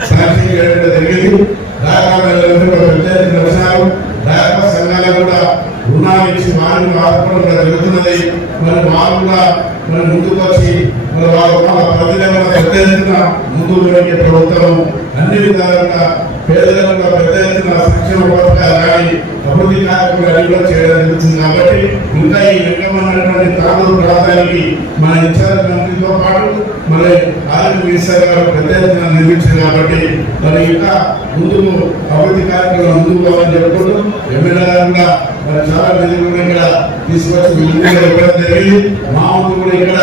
శాంక్షన్ చేయడం జరిగింది. పెద్ద ఎత్తున వచ్చినారు. డాక్టర్ సంఘాలు కూడా రుణాలు ఇచ్చి వారిని ఆదుకోవడం జరుగుతున్నది. మరి వారు కూడా మరి ముందుకు వచ్చి మరి వాళ్ళ ప్రజలను పెద్ద ఎత్తున ముందుకు వెళ్ళే ప్రభుత్వం అన్ని విధాలుగా పేదలకు పెద్ద ఎత్తున సంక్షేమ పథకాలు కానీ అభివృద్ధి కార్యక్రమాలు అన్ని కూడా చేయడం జరుగుతుంది. కాబట్టి ఇంకా ఈ వెంకన్నటువంటి తాండూరు ప్రాంతానికి మన ఇన్ఛార్జ్ మంత్రితో పాటు మరి ఆరోగ్య మినిస్టర్ గారు పెద్ద ఎత్తున నిర్మించారు. కాబట్టి మరి ఇంకా ముందుకు అభివృద్ధి కార్యక్రమాలు ముందుకు పోవాలని చెప్పుకుంటూ ఎమ్మెల్యే గారు కూడా మరి చాలా నిధులు కూడా ఇక్కడ తీసుకొచ్చి ఇవ్వడం జరిగింది. మా ముందు కూడా ఇక్కడ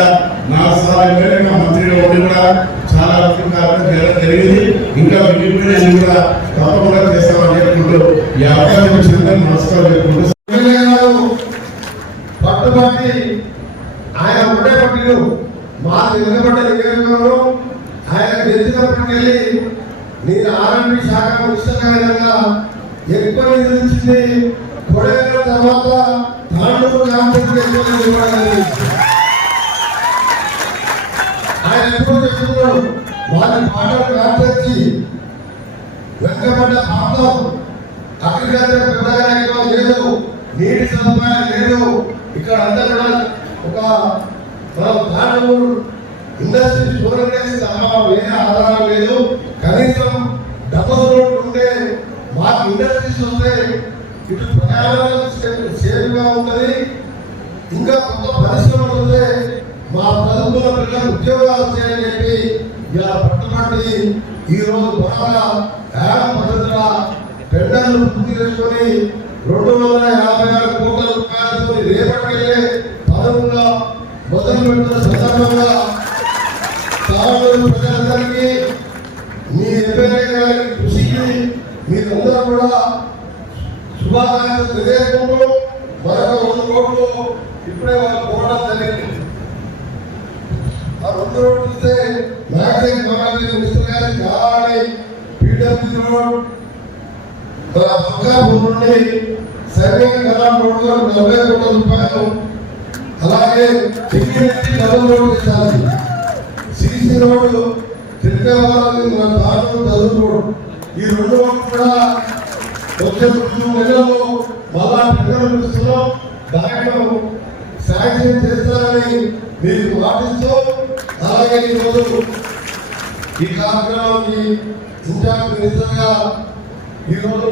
4 సార్లు ఎమ్మెల్యేగా మంత్రిగా ఉండి కూడా చాలా అభివృద్ధి చేయడం జరిగింది. ఇంకా మిగిలిపోయిన కూడా తప్పకుండా చేస్తామని చెప్పుకుంటూ ఈ అవకాశం వచ్చిందని నమస్కారం చెప్పుకుంటూ పట్టుబట్టి ఆయన ఒకటే పట్టిను మాకు నిలబడ్డ నియోజకవర్గంలో ఆయన గెలిచినప్పటికెళ్ళి నేను ఆర్ఎండ్బి శాఖ విస్తృతంగా ఎక్కువ నిధించింది. కొడేళ్ళ తర్వాత తాండూరు కాంగ్రెస్ ఆయన ఎప్పుడు చెప్తున్నాడు వారి పాటలు కాల్చి వెనుకబడ్డ ప్రాంతం అగ్రికల్చర్ పెద్దగా ఎక్కువ లేదు, నీటి సదుపాయం లేదు. ఇక్కడ అంతా కూడా ఒక మనం తాండూరు ఇండస్ట్రీ చూడడానికి తప్ప వేరే ఆధారం లేదు. కనీసం డబుల్ రోడ్ ఉంటే మాకు ఇండస్ట్రీస్ వస్తే ఇటు ప్రయాణాలకు సేఫ్గా ఉంటుంది. ఇంకా కొత్త పరిశ్రమలు వస్తే మా చదువుకున్న పిల్లలు ఉద్యోగాలు వస్తాయని చెప్పి ఇలా పట్టుబట్టి ఈరోజు బాగా పద్ధతుల టెండర్లు పూర్తి చేసుకొని 256 కోట్ల రూపాయలతో రేపటికెళ్ళే పదవుల్లో మొదలు పెట్టిన సందర్భంగా తాండూరు ప్రజలందరికీ మీ ఎమ్మెల్యే గారి కృషికి మీరందరూ కూడా శుభాకాంక్షలు తెలియజేసుకుంటూ మరొక 2 కోట్లు ఇప్పుడే వాళ్ళు పోవడం జరిగింది. ఆ 2 రోడ్లు చూస్తే మ్యాక్సిమం మినిస్టర్ గారికి కావాలి. పీడబ్ల్యూ రోడ్ బంగాపూర్ నుండి సైనిక కళాం రోడ్ వరకు 40 కోట్ల రూపాయలు. అలాగే టికెట్ డబుల్ రోడ్ చేయాలి. సిసి రోడ్డు తిరిగేవాళ్ళని మన తాండూరు డబుల్ రోడ్ ఈ 2 రోడ్లు కూడా వచ్చే 2 నెలల్లో మళ్ళా టెండర్లు ఇస్తున్నాం. దాంట్లో శాంక్షన్ చేస్తారని మీకు మాటిస్తూ అలాగే ఈరోజు ఈ కార్యక్రమానికి ఇన్ఛార్జ్ మినిస్టర్గా ఈరోజు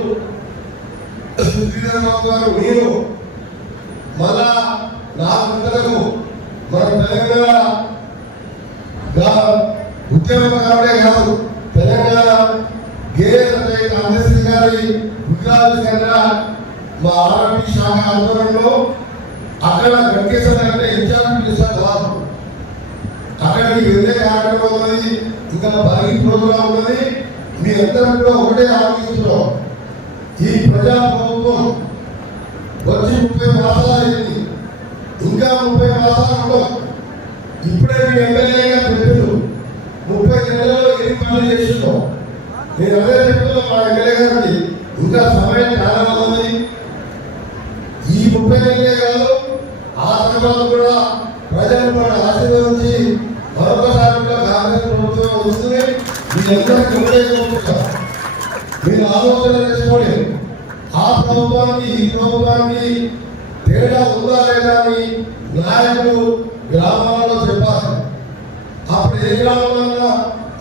శ్రీధర్ బాబు గారు మీరు మళ్ళా నా మంత్రులకు మన తెలంగాణ ఉద్యమకారుడే కాదు తెలంగాణ గేయ రచయిత అంబేద్కర్ గారి విగ్రహావిష్కరణ మా ఆర్ఎంపీ శాఖ ఆధ్వర్యంలో అక్కడ వెంకటేశ్వర అంటే ఇన్ఛార్జ్ మినిస్టర్ కాదు అక్కడికి వెళ్ళే కార్యక్రమం ఉన్నది ఇంకా భారీ ప్రోగ్రాం ఉన్నది మీ అందరం కూడా ఒకటే ఆలోచిస్తున్నాం ఈ ప్రజా ప్రభుత్వం వచ్చి 30 మాసాలు అయింది ఇంకా 30 మాసాలు ఉండవు ఇప్పుడే మీ ఎమ్మెల్యేగా చెప్పారు 30 నెలల్లో ఎన్ని పనులు చేస్తున్నాం నేను అదే చెప్తున్నా మా ఎమ్మెల్యే గారికి ఇంకా సమయం చాలా ఉంది ఈ 30 నెలలే కాదు ఆ తర్వాత కూడా ప్రజలు మన ఆశీర్వదించి మరొకసారి కూడా కాంగ్రెస్ ప్రభుత్వం వస్తుంది మీ అందరికీ ఒకటే కోరుకుంటాం మీరు ఆలోచన చేసుకోండి ఆ ప్రభుత్వానికి ఈ ప్రభుత్వానికి తేడా ఉందా లేదా అని నాయకులు గ్రామాలలో చెప్పాలి అప్పుడు ఏ గ్రామంలో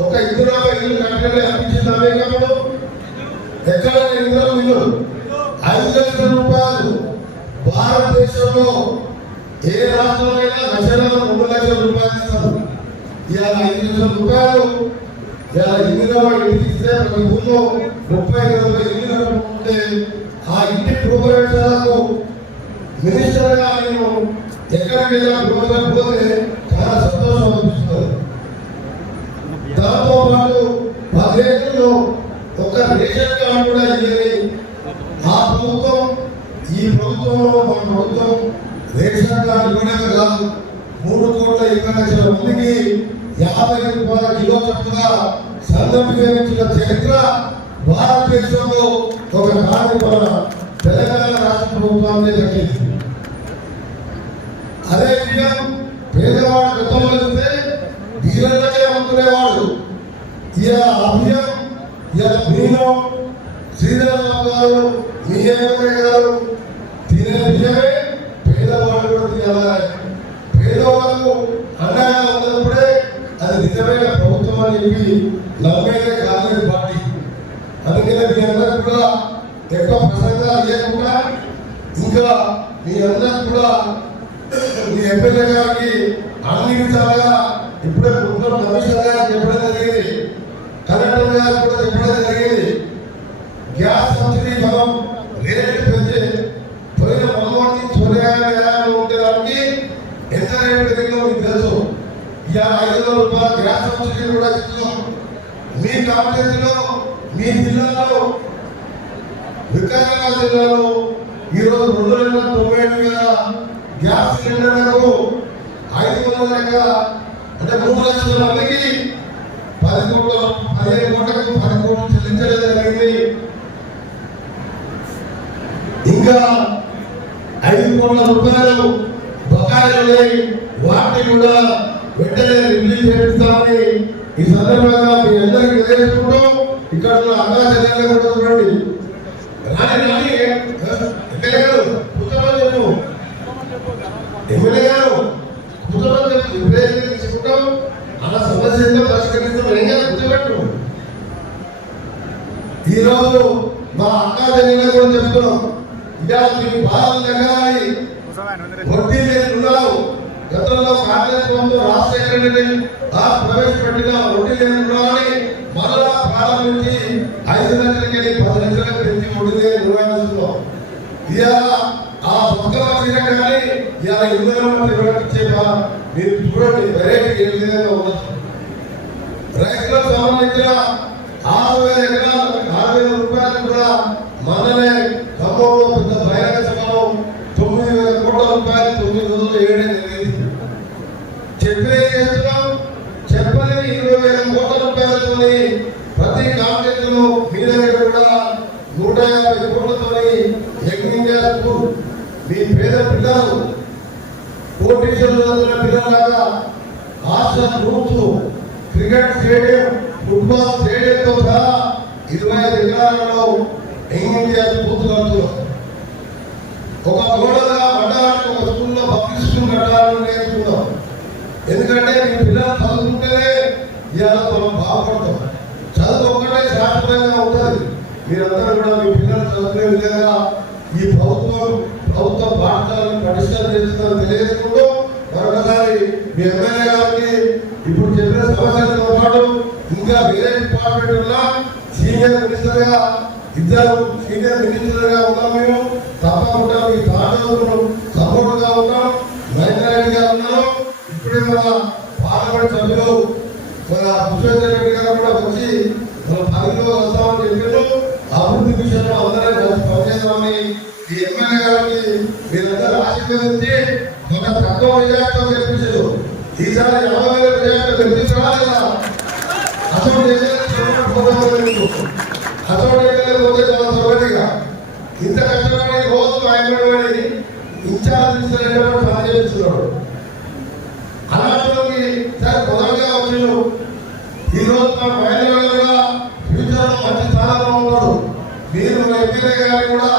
ఒక ఇద్దరు ఇల్లు కట్టడే అనిపించింది అమెరికాలో ఎక్కడ ఇద్దరు ఇల్లు 5 లక్షల రూపాయలు భారతదేశంలో ఏ రాష్ట్రంలో లక్షణాలు 3 లక్షల రూపాయలు ఇస్తారు ఇవాళ 5 లక్షల రూపాయలు ఇవాళ ఇంటికి ఇస్తే ప్రతి ఊళ్ళో 30-40 ఇల్లు ఉంటే ఆ ఇంటి గృహప్రవేశాలకు మినిస్టర్గా నేను ఎక్కడికి వెళ్ళినా గృహంగా పోతే చాలా సంతోషం అనిపిస్తుంది దాంతో పాటు 10 ఏళ్లలో ఒక రేషన్ కార్డు కూడా ఇవ్వని ఆ ప్రభుత్వం ఈ ప్రభుత్వంలో మన ప్రభుత్వం రేషన్ కార్డు ఇవ్వడమే కాదు 3,20,00,000 మందికి 50 రూపాయల కిలో చొప్పున సన్నం వినియోగించిన చరిత్ర భారతదేశంలో ఒక కార్డు మన తెలంగాణ రాష్ట్ర ప్రభుత్వాన్ని దక్కింది అదే విధంగా పేదవాడు గతంలో వెళ్తే వీరన్నకే అమ్ముకునేవాడు ఇలా అభియం ఇలా నేను శ్రీధరరావు గారు మీ ఎమ్మెల్యే గారు తినే బియ్యమే పేదవాడు కూడా తినాలి పేదవాళ్ళకు అన్యాయం ఉన్నప్పుడే అది నిజమైన ప్రభుత్వం అని చెప్పి నమ్మేదే కాంగ్రెస్ పార్టీ అందుకనే మీ అందరికి కూడా ఎక్కువ ప్రసంగాలు చేయకుండా ఇంకా మీ అందరికి కూడా మీ ఎమ్మెల్యే గారికి అన్ని విధాలుగా ఇప్పుడే ప్రభుత్వం కమిషనర్ గారు చెప్పడం జరిగింది కలెక్టర్ గారు కూడా చెప్పడం జరిగింది గ్యాస్ సబ్సిడీ మనం రేటు పెంచి పోయిన మొదటి సూర్యాలు ఉండేదానికి ఎంత రేటు పెరిగిందో మీకు తెలుసు ఇవాళ 500 రూపాయల గ్యాస్ సబ్సిడీ కూడా ఇస్తున్నాం మీ కాంగ్రెస్లో మీ జిల్లాలో వికారాబాద్ జిల్లాలో ఈరోజు 2,97,000 గ్యాస్ సిలిండర్లకు 500 లెక్క అంటే 3 లక్షల మందికి 15 కోట్లకు 10 కోట్లు చెల్లించడం జరిగింది ఇంకా 5 కోట్ల రూపాయలు బకాయిలు ఉన్నాయి వాటిని కూడా వెంటనే రిలీజ్ చేస్తామని ఈ సందర్భంగా మీ అందరికీ తెలియజేసుకుంటూ ఇక్కడ ఉన్న అన్నా చెల్లెలు కూడా చూడండి రాని ఎమ్మెల్యే గారు కూర్చోమని చెప్పు ఎమ్మెల్యే గారు కూర్చోమని చెప్పు ఇప్పుడే తీసుకుంటాం అలా సమస్య ఏంటో పరిష్కరిస్తాం ఏం కాదు కూర్చోబెట్టు ఈరోజు మా అన్నా చెల్లెలు కూడా చెప్తున్నాం ఇవాళ మీకు బాధలు తగ్గాలి వడ్డీ లేని రుణాలు గతంలో కాంగ్రెస్ ప్రభుత్వం రాజశేఖర రెడ్డి ప్రవేశపెట్టిన వడ్డీ లేని రుణాలని మరలా ప్రారంభించి 5 లక్షలకి 10 లక్షలకు పెంచి వడ్డీ లేని నిర్వహిస్తున్నాం ఇవాళ ఆ పక్కన కానీ ఇవాళ ఇంధనం నిర్వహించే మీరు చూడండి వెరైటీ ఏ విధంగా ఉండదు రైతులకు సంబంధించిన 6,000 ఎకరాలు 4,000 రూపాయలు కూడా మననే ఖమ్మంలో పెద్ద బహిరంగ సభలో 9,000 కోట్ల రూపాయలు 9 రోజులు వేయడం జరిగింది చెప్పే చేస్తున్నాం చెప్పలేని 20,000 కోట్ల రూపాయలతో ప్రతి కాంగ్రెస్లో మీ దగ్గర కూడా 150 కోట్లతో యంగ్ ఇండియా స్కూల్ మీ పేద పిల్లలు కోటీశ్వరులు పిల్లలాగా hostel rooms cricket stadium football స్టేడియంతో సహా 25 ఎకరాలలో యంగ్ ఇండియా స్కూల్ కడుతున్నాం ఒక గోడగా మండలానికి ఒక స్కూల్లో పబ్లిక్ స్కూల్ కట్టాలని నేర్చుకున్నాం ఎందుకంటే మీ పిల్లలు చదువుకుంటేనే ఇవాళ మనం బాగుపడతాం. చదువు ఒక్కటే శాశ్వతంగా ఉంటుంది. మీరందరూ కూడా మీ పిల్లలు చదువుకునే విధంగా ఈ ప్రభుత్వ పాఠశాలను పటిష్టం చేస్తుందని తెలియజేసుకుంటూ మరొకసారి మీ ఎమ్మెల్యే గారికి ఇప్పుడు చెప్పిన సమస్యలతో పాటు ఇంకా వేరే డిపార్ట్మెంట్లో సీనియర్ మినిస్టర్గా ఇద్దరు సీనియర్ మినిస్టర్గా ఉన్నాం. మేము తప్పకుండా మీ తాండూరు సపోర్ట్గా ఉన్నాం. మహేందర్ గారు ఉన్నారు. ఇప్పుడే మన పార్లమెంట్ సభ్యులు మన పుష్పేందర్ రెడ్డి గారు కూడా వచ్చి మన పనిలో వస్తామని చెప్పారు. అభివృద్ధి విషయంలో అందరం పనిచేస్తామని ఈ ఎమ్మెల్యే గారికి మీరందరూ ఆశీర్వదించి ఒక తక్కువ విజయాలతో గెలిపించారు. ఈసారి 50,000 విజయాలతో గెలిపించరా లేదా? అసలు పోతే చాలా త్వరగా ఇంత కష్టపడి రోజు ఆయన ఇన్ఛార్జ్ పని చేస్తున్నాడు. అలాంటి సార్ మొదలుగా వచ్చిన ఈ రోజు మన మహిళలు కూడా ఫ్యూచర్ లో మంచి స్థానంలో ఉన్నాడు. మీరు ఎమ్మెల్యే గారు కూడా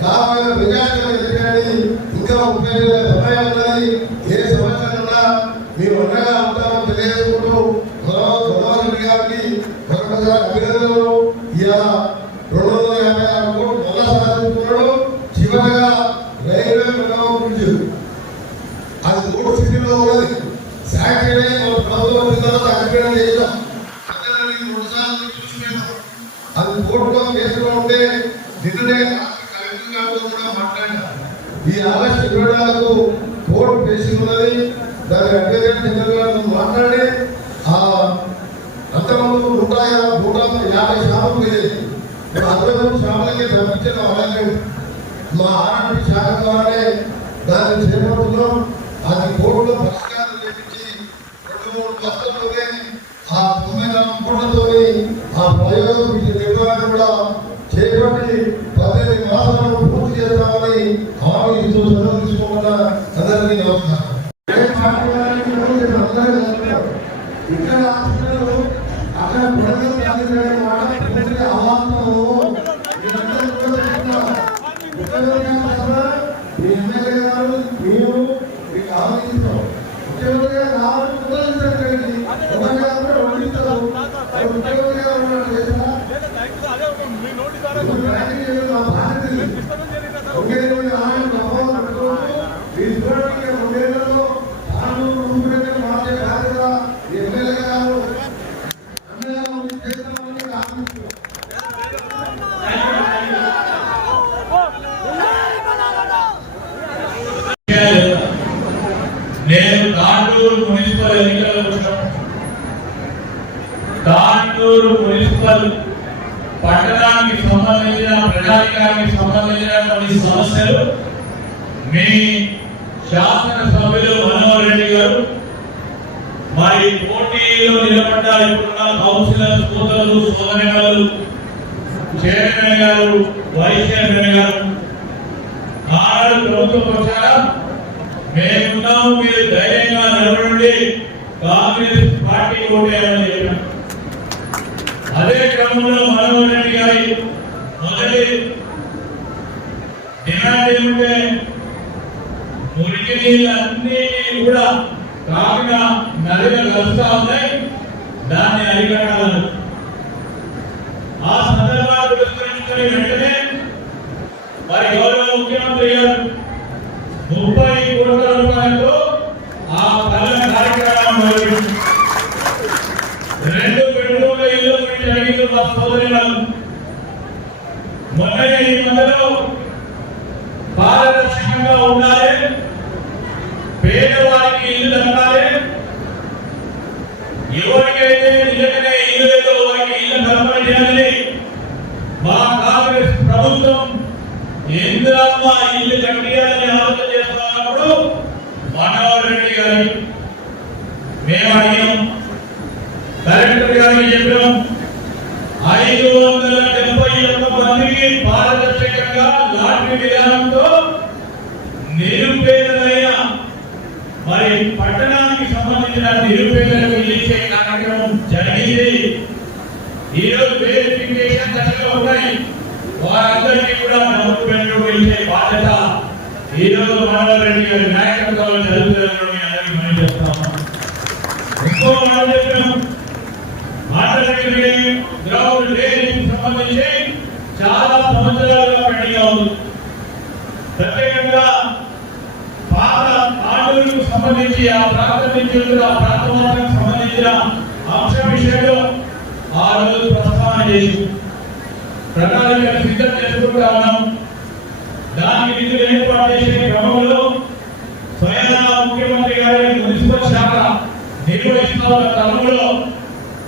50,000 విజయాలతో గెలిపేయండి. ఇంకా 30,000 సమయం ఉన్నది. ఏ సమస్యలు ఉన్నా మీరు అండగా ఉంటామని తెలియజేసుకుంటూ రెడ్డి గారికి మరొకసారి అభినందనలు. ఇలా 256 కోట్లు మళ్ళా సాధిస్తున్నాడు. చివరిగా రైల్వే మెట్రో బ్రిడ్జ్ అది 3 సిటీలో ఉన్నది. శాంక్షన్ అయ్యి మన ప్రభుత్వం తర్వాత అగ్రిమెంట్ చేసాం. అందరినీ 2 సార్లు చూసిపోయినాం. అది కోర్టులో కేసులో ఉంటే నిన్ననే కలెక్టర్ గారితో కూడా మాట్లాడారు. ఈ ఆగస్టు 24 కోర్టు కేసు ఉన్నది. దాని అడ్వకేట్ జనరల్ గారితో మాట్లాడి అంతకుముందు 150 శాతం పోయేది. 63 శాతాలకి తప్పించిన వాళ్ళని మా ఆర్ఎండ్బి శాఖ ద్వారానే దాన్ని చేపడుతున్నాం. అది కోర్టులో పరిష్కారం చేపించి 2-3 బస్సులతోనే ఆ 9 కోట్లతో ఆ ప్రయోగం నిర్వహణ కూడా చేపట్టి 18 మాసాలను పూర్తి చేస్తామని హామీ ఇస్తూ సెలవు తీసుకోకుండా అందరికీ నమస్కారం. ఇక్కడ అక్కడ నేను తాండూరు మున్సిపల్ ఎన్నికల కోసం తాండూరు మున్సిపల్ పట్టణానికి సంబంధించిన ప్రజానికానికి సంబంధించిన కొన్ని సమస్యలు మీ శాసనసభ్యులు మనోహర్ రెడ్డి గారు మరి పోటీలో నిలబడ్డ ఇప్పుడున్న కౌన్సిలర్ సోదరులు సోదరిమణులు చైర్మన్ గారు వైస్ చైర్మన్ గారు ఆనాడు ప్రభుత్వ పక్షాన మేమున్నాము, మీరు ధైర్యంగా నిలబడండి, కాంగ్రెస్ పార్టీ ఓటేయాలని చెప్పారు. అదే క్రమంలో మనోహర్ రెడ్డి గారి మొదటి డిమాండ్ ఏమంటే మురికి నీళ్ళన్నీ కూడా కాగా నదిగా కలుస్తా ఉన్నాయి, దాన్ని అరికట్టాలని. ఆ సందర్భాన్ని పురస్కరించుకుని వెంటనే మరి గౌరవ ముఖ్యమంత్రి గారు 30 కోట్ల రూపాయలతో ఆ పల్లె కార్యక్రమం మొదలుపెట్టారు. 2 బెడ్రూమ్ల ఇల్లు గురించి అడిగిన మా సోదరులను మొన్న ఈ మధ్యలో పారదర్శకంగా ఉండాలి, పేదవారికి ఇల్లు దక్కాలి, ఎవరికైతే నిజంగానే ఇల్లు లేదో వారికి ఇల్లు కల్పన చేయాలని మా కాంగ్రెస్ ప్రభుత్వం ఇందిరమ్మ ఇల్లు కట్టియాలని ఆలోచన చేస్తున్నప్పుడు మనోహర్ రెడ్డి గారి మేము అడిగాం, కలెక్టర్ గారికి చెప్పాం. 571 మందికి పారదర్శకంగా లాటరీ విధానంతో నిరుపేదలైన మరి పట్టణానికి సంబంధించిన నిరుపేదలకు ఇచ్చే కార్యక్రమం జరిగింది. ఈరోజు వెరిఫికేషన్ దశలో ఉన్నాయి. వారందరికీ కూడా డబ్బు బెడ్రూమ్ ఇచ్చే బాధ్యత ఈరోజు మనోహర్ రెడ్డి గారి నాయకత్వంలో జరుగుతుందని అందరికీ మనం చెప్తాము. ఇంకో మనం చెప్పాం, సెక్రటరీ గ్రౌండ్ డ్రైనేజ్ సంబంధించి చాలా సంవత్సరాలుగా పెండింగ్ ఉంది. ప్రత్యేకంగా పాత ఆటలకు సంబంధించి ఆ ప్రాంతానికి సంబంధించిన అంశం విషయంలో ఆ రోజు ప్రస్తావన చేసి ప్రణాళిక సిద్ధం చేసుకుంటా ఉన్నాం. దానికి నిధులు ఏర్పాటు చేసే క్రమంలో స్వయంగా ముఖ్యమంత్రి గారి మున్సిపల్ శాఖ నిర్వహిస్తున్న క్రమంలో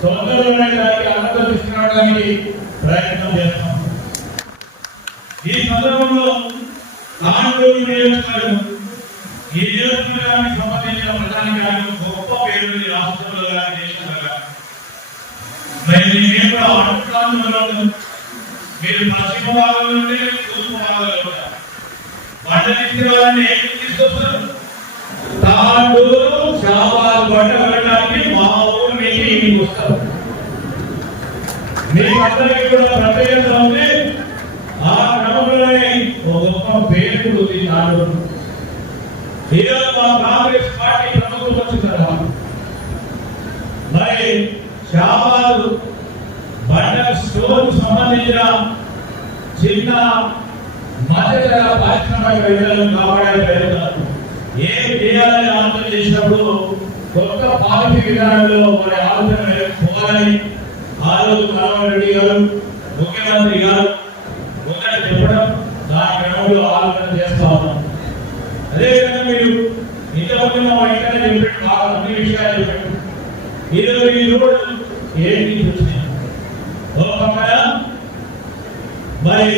తొందరలోనే దానికి అనుమతి తీసుకురావడానికి ప్రయత్నం చేస్తాం. ఈ సందర్భంలో తాండూరు నియోజకవర్గం ఈ నియోజకవర్గానికి సంబంధించిన ప్రధానికానికి గొప్ప పేరు రాష్ట్రంలో కానీ దేశంలో కానీ. నేను కూడా అనుకుంటున్నాను, మీరు పశ్చిమ భాగంలో నుండి తూర్పు భాగంలో పంటనిచ్చే వాళ్ళని ఏమి తీసుకొస్తారు? తాండూరు షాబాద్ పంట వెళ్ళడానికి మా ఊరు నుంచి ఇంటికి వస్తారు. మీకందరికీ కూడా ప్రత్యేకత ఉంది. ఆ క్రమంలోనే ఒక గొప్ప పేరు ఉంది తాండూరు. ఈరోజు మా కాంగ్రెస్ పార్టీ ప్రభుత్వం వచ్చిన తర్వాత మరి షాబాద్ బండర్ స్టోర్ సంబంధించిన చిన్న మధ్యతర పారిశ్రామికవేత్తలను కాపాడే ప్రయత్నాలు ఏం చేయాలని ఆలోచన చేసినప్పుడు కొత్త పాలసీ విధానంలో మరి ఆలోచన పోవాలని ఆ రోజు రామరెడ్డి రెడ్డి గారు ముఖ్యమంత్రి గారు ముందట చెప్పడం దాని క్రమంలో ఆలోచన చేస్తా ఉన్నాం. అదేవిధంగా మీరు ఇంతవరకు మా ఇక్కడ చెప్పినట్టు బాగా అన్ని విషయాలు చెప్పారు. ఈరోజు ఈ రోడ్డు ఏంటి చూసినాయి మరి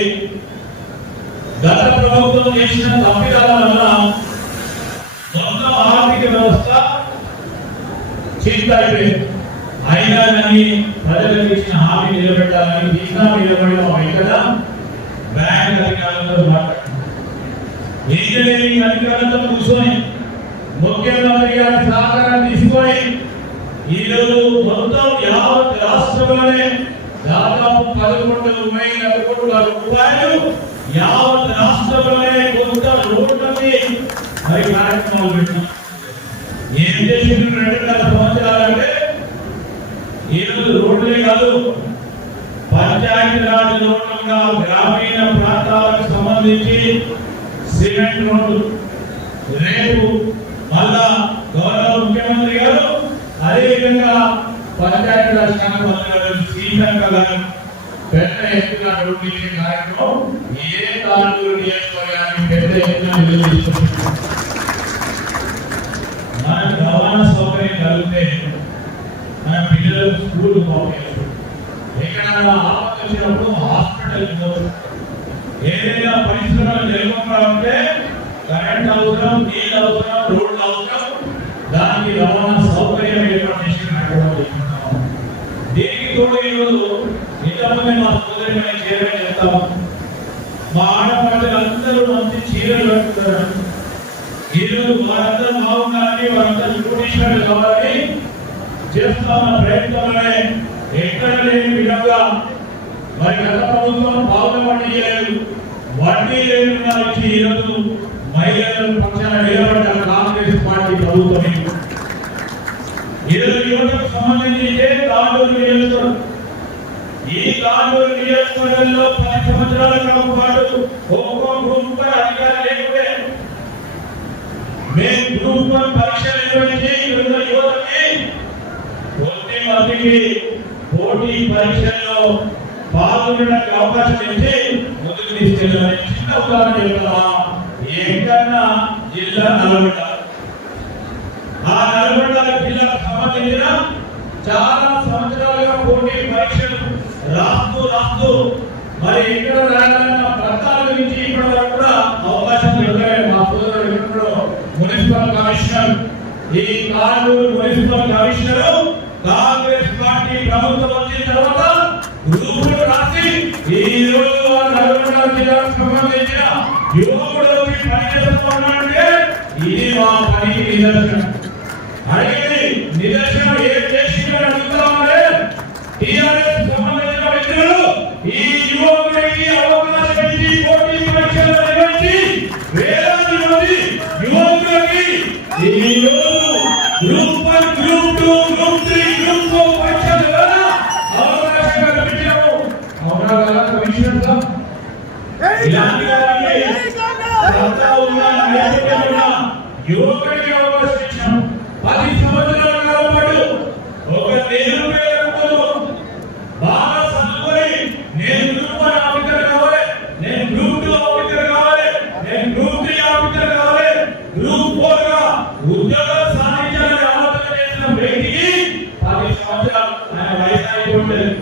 గత ప్రభుత్వం చేసిన తప్పిదాల వల్ల మొత్తం ఆర్థిక వ్యవస్థ చింతైపోయింది. అయినా కానీ ప్రజలకు ఇచ్చిన హామీ నిలబెట్టాలని తీసినా నిలబడడం ఇక్కడ బ్యాంక్ అధికారులతో మాట్లాడుతున్నారు. ఇంజనీరింగ్ అధికారులతో కూర్చొని ముఖ్యమంత్రి గారి సహకారం తీసుకొని ఈరోజు మొత్తం యావత్ రాష్ట్రంలోనే దాదాపు 11,000 కోట్ల రూపాయలు యావత్ రాష్ట్రంలోనే కొత్త రోడ్లని మరి కార్యక్రమాలు పెట్టాం. ఏం చేసింది 2.5 సంవత్సరాలంటే ఈరోజు రోడ్లే కాదు, పంచాయతీరాజ్ రోడ్లుగా గ్రామీణ ప్రాంతాలకు సంబంధించి సిమెంట్ రోడ్లు రేపు మళ్ళా గౌరవ ముఖ్యమంత్రి గారు అదేవిధంగా పంచాయతీరాజ్ శాఖ మంత్రి గారు శ్రీశంకర్ గారు పెద్ద ఎత్తున రోడ్లు వేసే కార్యక్రమం ఏ తాండూరు నియోజకవర్గానికి పెద్ద ఎత్తున నిర్వహిస్తున్నారు. మనకు రవాణా సౌకర్యం కలిగితే మన పిల్లలు స్కూల్ పంపించవచ్చు, ఎక్కడైనా ఆపద వచ్చినప్పుడు హాస్పిటల్కి పోవచ్చు, ఏదైనా పరిశ్రమలు జరగకపోతే కరెంట్ అవసరం, నీళ్ళు అవసరం, రోడ్లు అవసరం, దానికి రవాణా సౌకర్యం ఏర్పాటు చేసినటువంటి దీనికి కూడా ఈరోజు ఇంతమంది మా సోదరులు చీరలు చేస్తాము. మా ఆడపడులందరూ మంచి చీరలు కట్టుకుంటారు. ఈరోజు వారందరూ బాగుండాలని, వారందరూ యూనిషన్లు కావాలని చేస్తున్న ప్రయత్నంలోనే ఎక్కడ లేని విధంగా మరి గత ప్రభుత్వం పావుల వడ్డీ చేయలేదు, వడ్డీ లేకుండా వచ్చి ఈరోజు మహిళల పక్షాన నిలబడ్డ కాంగ్రెస్ పార్టీ ప్రభుత్వం. ఈరోజు యువతకు సంబంధించి తాండూరు నియోజకవర్గం, ఈ తాండూరు నియోజకవర్గంలో 10 సంవత్సరాల క్రమం పాటు ఒక్కో గ్రూప్ అధికారులు లేకుంటే మేము గ్రూప్ పరీక్షలు నిర్వహించి యువతకి కొద్ది మందికి పోటీ పరీక్షల్లో పాల్గొనడానికి అవకాశం ఇచ్చి ముందుకు తీసుకెళ్ళాలని చిన్న ఉదాహరణ చెప్తామా. ఎక్కడన్నా జిల్లా నల్గొండ, ఆ నల్గొండ జిల్లాకు సంబంధించిన చాలా సంవత్సరాలుగా పోటీ పరీక్షలు రాస్తూ మరి ఎక్కడ రాయాలన్న ప్రతాల నుంచి ఇప్పటి వరకు కూడా అవకాశం దొరకలేదు. మా సోదరుడు మున్సిపల్ కమిషనర్, ఈ Tandur municipal commissioner Congress party ప్రభుత్వం వచ్చిన తర్వాత గ్రూపులు రాసి ఈ రోజు నల్గొండ జిల్లాకు సంబంధించిన యువకుడికి పనిచేస్తున్నాడంటే ఇది మా పనికి నిదర్శనం. అడిగింది నిదర్శనం ఏం చేసిందని అడుగుతామంటే టీఆర్ఎస్ సంబంధించిన వ్యక్తులు ఈ యువకుడికి అవకాశం ఇచ్చి పోటీ పరీక్షలు నిర్వహించి వేలాది మంది యువకులకి ఈ రోజు గ్రూప్ 1, గ్రూప్ 2, గ్రూప్ 3, గ్రూప్ 4 పరీక్షల ద్వారా ఉంటుంది.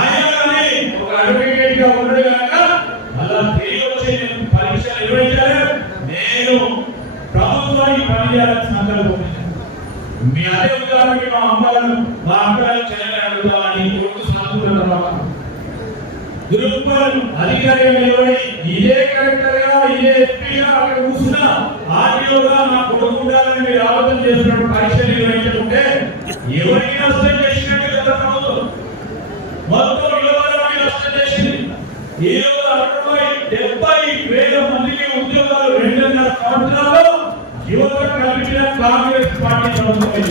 అయినా కానీ ఒక అడ్వకేట్ గా ఉన్నాడు కనుక మళ్ళా తిరిగి వచ్చి నేను పరీక్ష నిర్వహించాలి, నేను ప్రభుత్వానికి పనిచేయాలని సంకల్పం. మీ అదే ఉదాహరణకి మా అమ్మలను మా అక్కలను చెల్లెలు అడుగుతామని కొడుకు సాగుతున్న తర్వాత గ్రూప్ అధికారిగా నిలబడి ఇదే కలెక్టర్ గా ఇదే ఎస్పీగా అక్కడ కూర్చున్నా ఆర్టీఓగా నా కొడుకు ఉండాలని మీరు ఆలోచన చేస్తున్నప్పుడు పరీక్ష నిర్వహించుకుంటే ఎవరికి నష్టం చేసినట్టు కదా ప్రభుత్వం మొత్తం 20 మంది నష్టం చేసింది. ఈ రోజు 70,000 మందికి ఉద్యోగాలు 2.5 సంవత్సరాల్లో యువత కల్పించిన కాంగ్రెస్ పార్టీ ప్రభుత్వం.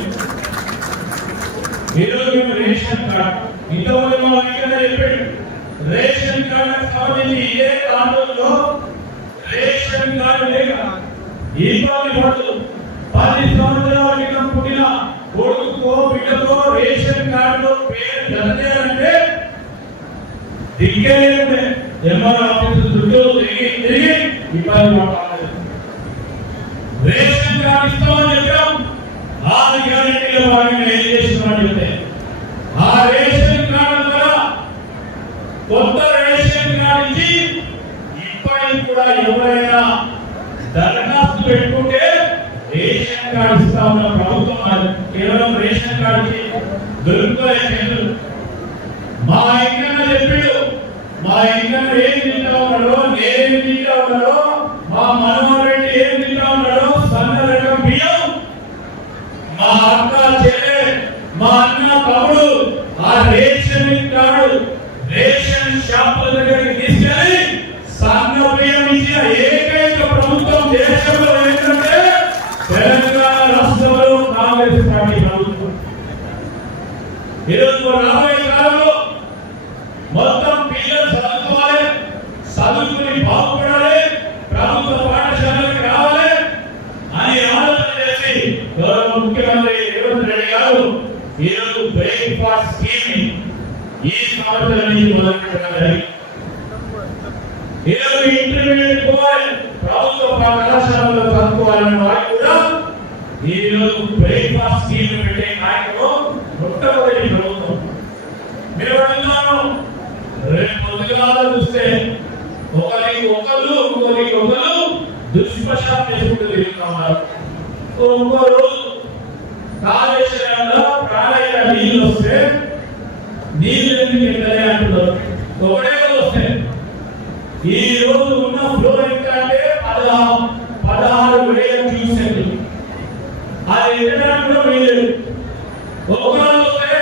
ఈరోజు మేము రేషన్ కార్డు ఇంతమంది మా దగ్గర చెప్పాడు, రేషన్ కార్డు సంబంధించి ఇదే ఆందోళనలో రేషన్ కార్డు లేక ఇబ్బంది పడుతూ 10 సంవత్సరాల క్రితం పుట్టిన కొడుకో బిడ్డకో రేషన్ కార్డులో పేరు జరగాలంటే దిగ్గలేదే ఎంఆర్ ఆఫీసు చుట్టూ తిరిగి ఇబ్బంది పడాలి. రేషన్ కార్డు ఇస్తామని చెప్పాం, 6 గ్యారెంటీల భాగంగా ఏం చేస్తున్నామని చెప్తే ఆ రేషన్ కార్డు ద్వారా కొత్త రేషన్ కార్డు ఇచ్చి ఇప్పటికి కూడా ఎవరైనా దరఖాస్తు పెట్టుకుంటే రేషన్ కార్డు ఇస్తా ఉన్న ప్రభుత్వం కేవలం రేషన్ కార్డుకి దొరుకుతాయి. మా ఇంకన్నా చెప్పాడు, మా ఇంకన్నా ఏం తింటా ఉన్నాడో, నేను తింటా ఉన్నాడో, మా మనోహర్ రెడ్డి ఏం తింటా ఉన్నాడో, సన్న రకం బియ్యం మా అక్క చెల్లె మా అన్న తమ్ముడు ఆ రేషన్ కార్డు రేషన్ షాపుల దగ్గరికి తీసుకెళ్ళి సన్న బియ్యం ఇచ్చిన ఏకైక ప్రభుత్వం దేశంలో ఏంటంటే తెలంగాణ రాష్ట్రంలో కాంగ్రెస్ పార్టీ ప్రభుత్వం. ఈరోజు రాబోయే కాలంలో మొత్తం పిల్లలు చదువుకోవాలి, చదువుకుని బాగుపడాలి, ప్రభుత్వ పాఠశాలకు రావాలి అని ఆలోచన చేసి గౌరవ ముఖ్యమంత్రి రేవంత్ రెడ్డి గారు ఈరోజు బ్రేక్ఫాస్ట్ స్కీమ్ ఈ సంవత్సరం నుంచి మొదలుపెట్టడం జరిగింది. ఈరోజు ఇంటర్మీడియట్ పోవాలి, ప్రభుత్వ కళాశాలలో చదువుకోవాలన్న వారు కూడా ఈరోజు బ్రేక్ఫాస్ట్ స్కీమ్ పెట్టే కార్యక్రమం మొట్టమొదటి ప్రభుత్వం. మీరు అడుగుతున్నాను, రేపు పొద్దుగాల చూస్తే ఒకరికి ఒకరు దుష్ప్రచారం చేసుకుంటూ తిరుగుతూ ఉన్నారు. ఇంకో రోజు కాళేశ్వరంలో ప్రాణాయ నీళ్ళు వస్తే నీళ్ళు ఎందుకు ఎక్కలే అంటున్నారు. ఒకటే వస్తే ఈ రోజు ఉన్న ఫ్లో ఎంత అంటే 16,000 క్యూసెక్లు. అది ఎక్కడానికి కూడా వీలేదు. ఒకరోజు వస్తే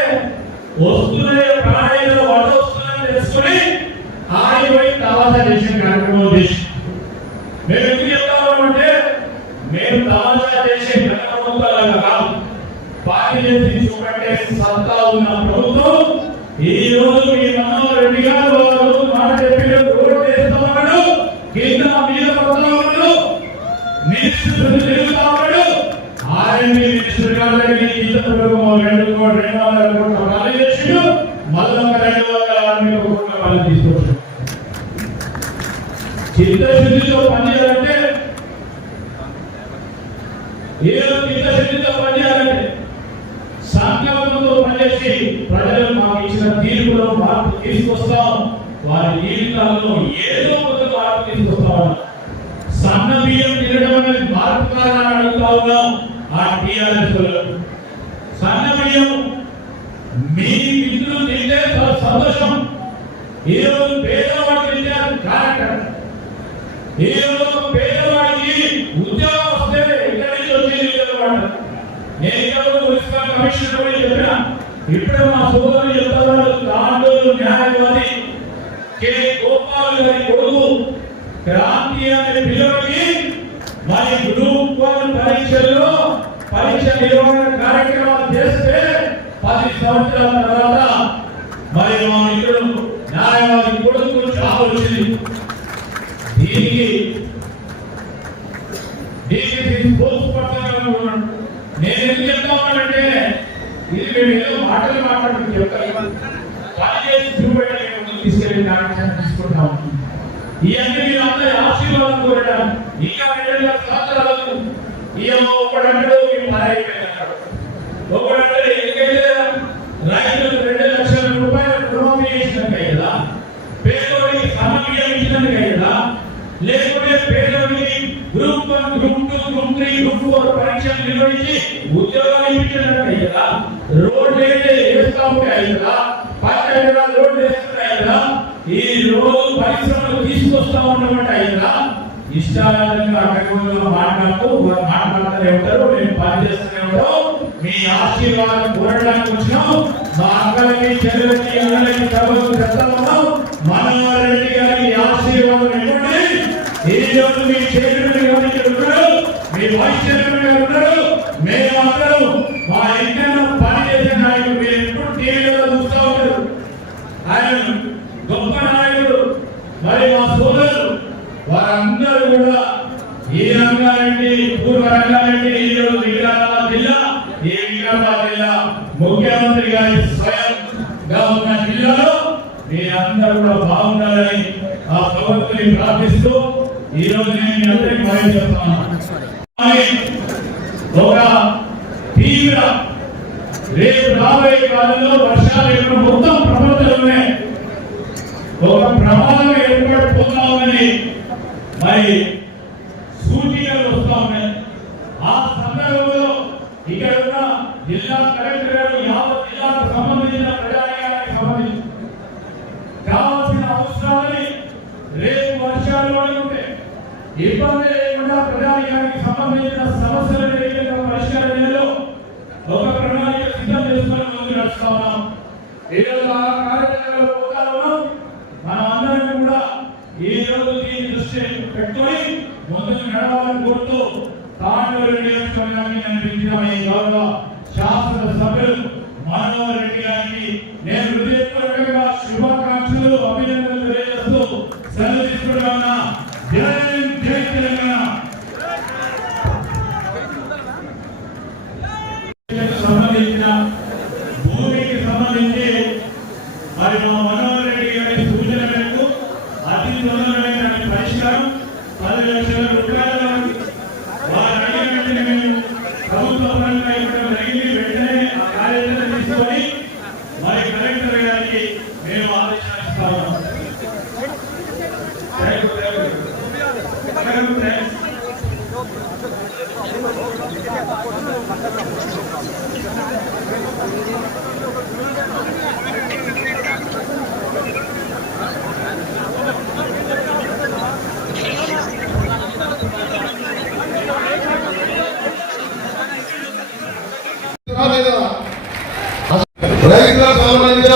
వస్తున్నాయి ప్రాణాయంలో వడ్డ వస్తుందని తెలుసుకుని ఆడిపోయి తమాషా చేసిన కార్యక్రమం చేసి మేము ఎందుకు చెప్తామంటే మేము తమాషా చేసే ప్రభుత్వాలుగా కాదు, పార్టీ చేసి చూపెట్టే సత్తా ఉన్న ప్రభుత్వం. ఈ రోజు మీ మనోహర్ రెడ్డి గారు మాట చెప్పిన రోడ్డు వేస్తామన్నాడు, కింద మీద పడుతూ ఉన్నాడు, మినిస్టర్ తిరుగుతా ఉన్నాడు. ఆర్ఎంపీ మినిస్టర్ గారికి ఇతర 200 కోట్ల ఖాళీ చేసిండు, మళ్ళీ 260 కోట్ల ఖాళీ తీసుకొచ్చాడు. చిత్తశుద్ధితో పనిచేయాలంటే ఏదో చిత్తశుద్ధితో పనిచేయాలంటే సంకల్పంతో పనిచేసి ప్రజలు మాకు ఇచ్చిన తీర్పులో మార్పు తీసుకొస్తాం, వారి జీవితాల్లో ఏదో కొంత మార్పు తీసుకొస్తాం. సన్న బియ్యం తినడం అనేది మార్పు కాదని అడుగుతా ఉన్నాం. ఆ టీఆర్ఎస్ సన్న బియ్యం మీ మిత్రులు తింటే సంతోషం. ఈ రోజు పేదవాడు తింటే కార్యక్రమం. ఈ రోజు పేదవాడికి ఉద్యోగం వస్తే ఇక్కడ నుంచి వచ్చేది ఉద్యోగం. నేను ఇక్కడ మున్సిపల్ కమిషనర్ కూడా చెప్పిన, ఇప్పుడు మా సోదరులు చెప్తారు, తాండూరు న్యాయవాది కె గోపాల్ గారి కొడుకు క్రాంతి అనే పిల్లలకి మరి గ్రూప్ 1 పరీక్షల్లో పరీక్ష నిర్వహణ కార్యక్రమాలు చేస్తే 10 సంవత్సరాల తర్వాత మరి మా మిత్రుడు న్యాయవాది కొడుకు జాబ్ వచ్చింది. దీనికి నేను ఎందుకు చెప్తామంటే ఇది మేము ఏదో మాటలు మాట్లాడుతూ చెప్తాం, పని చేసి చూపెట్టడం తీసుకెళ్ళి కార్యక్రమం తీసుకుంటాం. ఇవన్నీ మీరు అందరి ఆశీర్వాదం కోరడం. ఇంకా 2 సంవత్సరాలకు ఏమో ఒకడంటాడు మేము అయిపోయిందంటాడు, ఒకడంటే ఎందుకైతే రైతులకు 2 ఉద్యోగాలు ఇప్పించినట్టు అయ్యా, రోడ్లు అయితే వేస్తా ఉంటే అయ్యా, 10 ఎకరాల రోడ్లు వేస్తే అయ్యా, ఈ రోజు పరిశ్రమలు తీసుకొస్తా ఉన్నమాట అయ్యా. ఇష్టాలంగా అక్కడ మాట్లాడుతూనే ఉంటారు, మేము పనిచేస్తూనే ఉంటాం. మీ ఆశీర్వాదం కోరడానికి వచ్చినాం. మా అక్కలకి చెల్లెలకి అన్నలకి సభకు చెప్తాము, మనోహర్ రెడ్డి గారి ఆశీర్వాదం ఇవ్వండి. ఈ రోజు మీ చైర్మన్ గారు ఇక్కడ ఉన్నారు, మీ వైస్ చైర్మన్ గారు ఉన్నారు. మేమందరం మా ఇంట్లో పనిచేసే నాయకుడు, మీరు ఎప్పుడు టీవీలో చూస్తూ ఉంటారు. ఆయన గొప్ప నాయకుడు. మరి మా సోదరులు వారందరూ కూడా ఈ రంగారెడ్డి, పూర్వ రంగారెడ్డి, ఈ రోజు వికారాబాద్ జిల్లా, ఈ వికారాబాద్ జిల్లా ముఖ్యమంత్రి గారి స్వయంగా ఉన్న జిల్లాలో మీరందరూ కూడా బాగుండాలని ఆ ప్రభుత్వాన్ని ప్రార్థిస్తూ ఈ రోజు నేను మీ అందరికీ మనం చెప్తున్నాను. ఒక తీవ్ర రేపు రాబోయే కాలంలో వర్షాలు ఎప్పుడు మొత్తం ప్రపంచంలోనే ఒక ప్రమాదం ఏర్పడిపోతామని మరి సూచనలు వస్తా ఉన్నాయి. ఆ సందర్భంలో ఇక్కడ ఉన్న జిల్లా కలెక్టర్ గారు యావత్ జిల్లాకు సంబంధించిన ప్రజానీకానికి సంబంధించి కావాల్సిన అవసరాలని రేపు వర్షాలు ఉంటే ఇబ్బంది లేకుండా ప్రజానీకానికి సంబంధించిన సమస్యలు పరిష్కారంలో ఒక ప్రణాళిక సిద్ధం చేసుకొని ముందు నడుస్తా ఉన్నాం. ఈరోజు ఆ కార్యక్రమంలో పోతా ఉన్నాం. మన అందరం కూడా ఈ రోజు దీని దృష్టి పెట్టుకొని ముందుకు నడవాలని కోరుతూ తాండూరు నియోజకవర్గాన్ని అనిపించిన ఈ గౌరవ శాసన సభ్యులు మనోహర్ రెడ్డి గారికి నేను హృదయపూర్వకంగా శుభాకాంక్షలు, అభినందనలు తెలియజేస్తూ సెలవు తీసుకుంటున్నా. జై జై తెలంగాణ. సంబంధించిన భూమికి సంబంధించి మరి మా మనోహర్ రెడ్డి గారి సూచన మేరకు అతి తొందరమైన పరిష్కారం 10 లక్షల రూపాయలు వారు అడిగినట్టు మేము ప్రభుత్వ పరంగా ఇవ్వడం జరిగింది. వెంటనే ఆ కార్యాచరణ తీసుకొని మరి కలెక్టర్ గారికి మేము ఆదేశాలు రైతులకు సంబంధించిన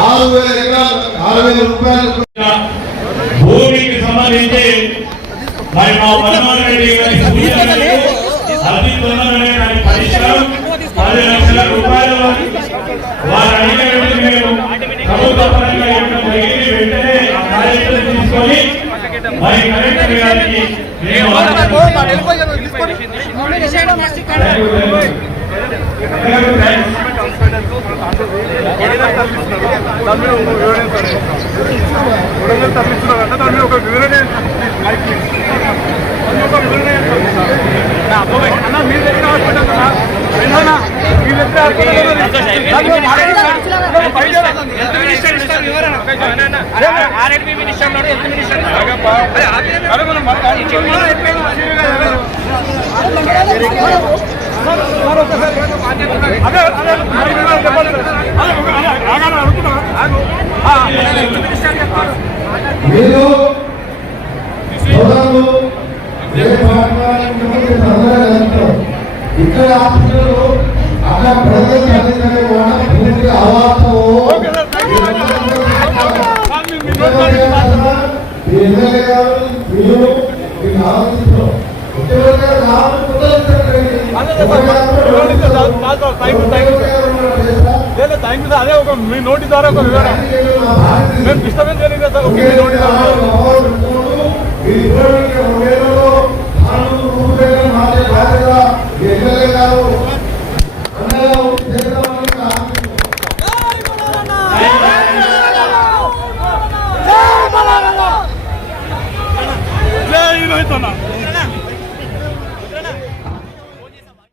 6,000 ఎకరాలు 6,000 రూపాయలు భూమికి సంబంధించి మరి మా మనోహర్ రెడ్డి గారి సూచన మేరకు అతి తొందరమైన పరిష్కారం 10 లక్షల రూపాయలు వారు అడిగినట్టు మేము ప్రభుత్వ పరంగా ఇవ్వడం జరిగింది. వెంటనే ఆ కార్యక్రమం తీసుకొని మరి కలెక్టర్ గారికి మేము మీరు ఇక్కడ హాస్పిటల్ అక్కడ ప్రజలు చదువుకునే వాళ్ళ పూర్తిగా అవాస్తవం. ఎమ్మెల్యే గారు మీరు మీకు ఆలోచిస్తున్నాం. అదే ఒక మీ నోటి ద్వారా ఒక వివరణ మేము డిస్టర్బెన్స్ జరిగింది సార్. ఒక మీ నోటి ద్వారా ఎమ్మెల్యే గారు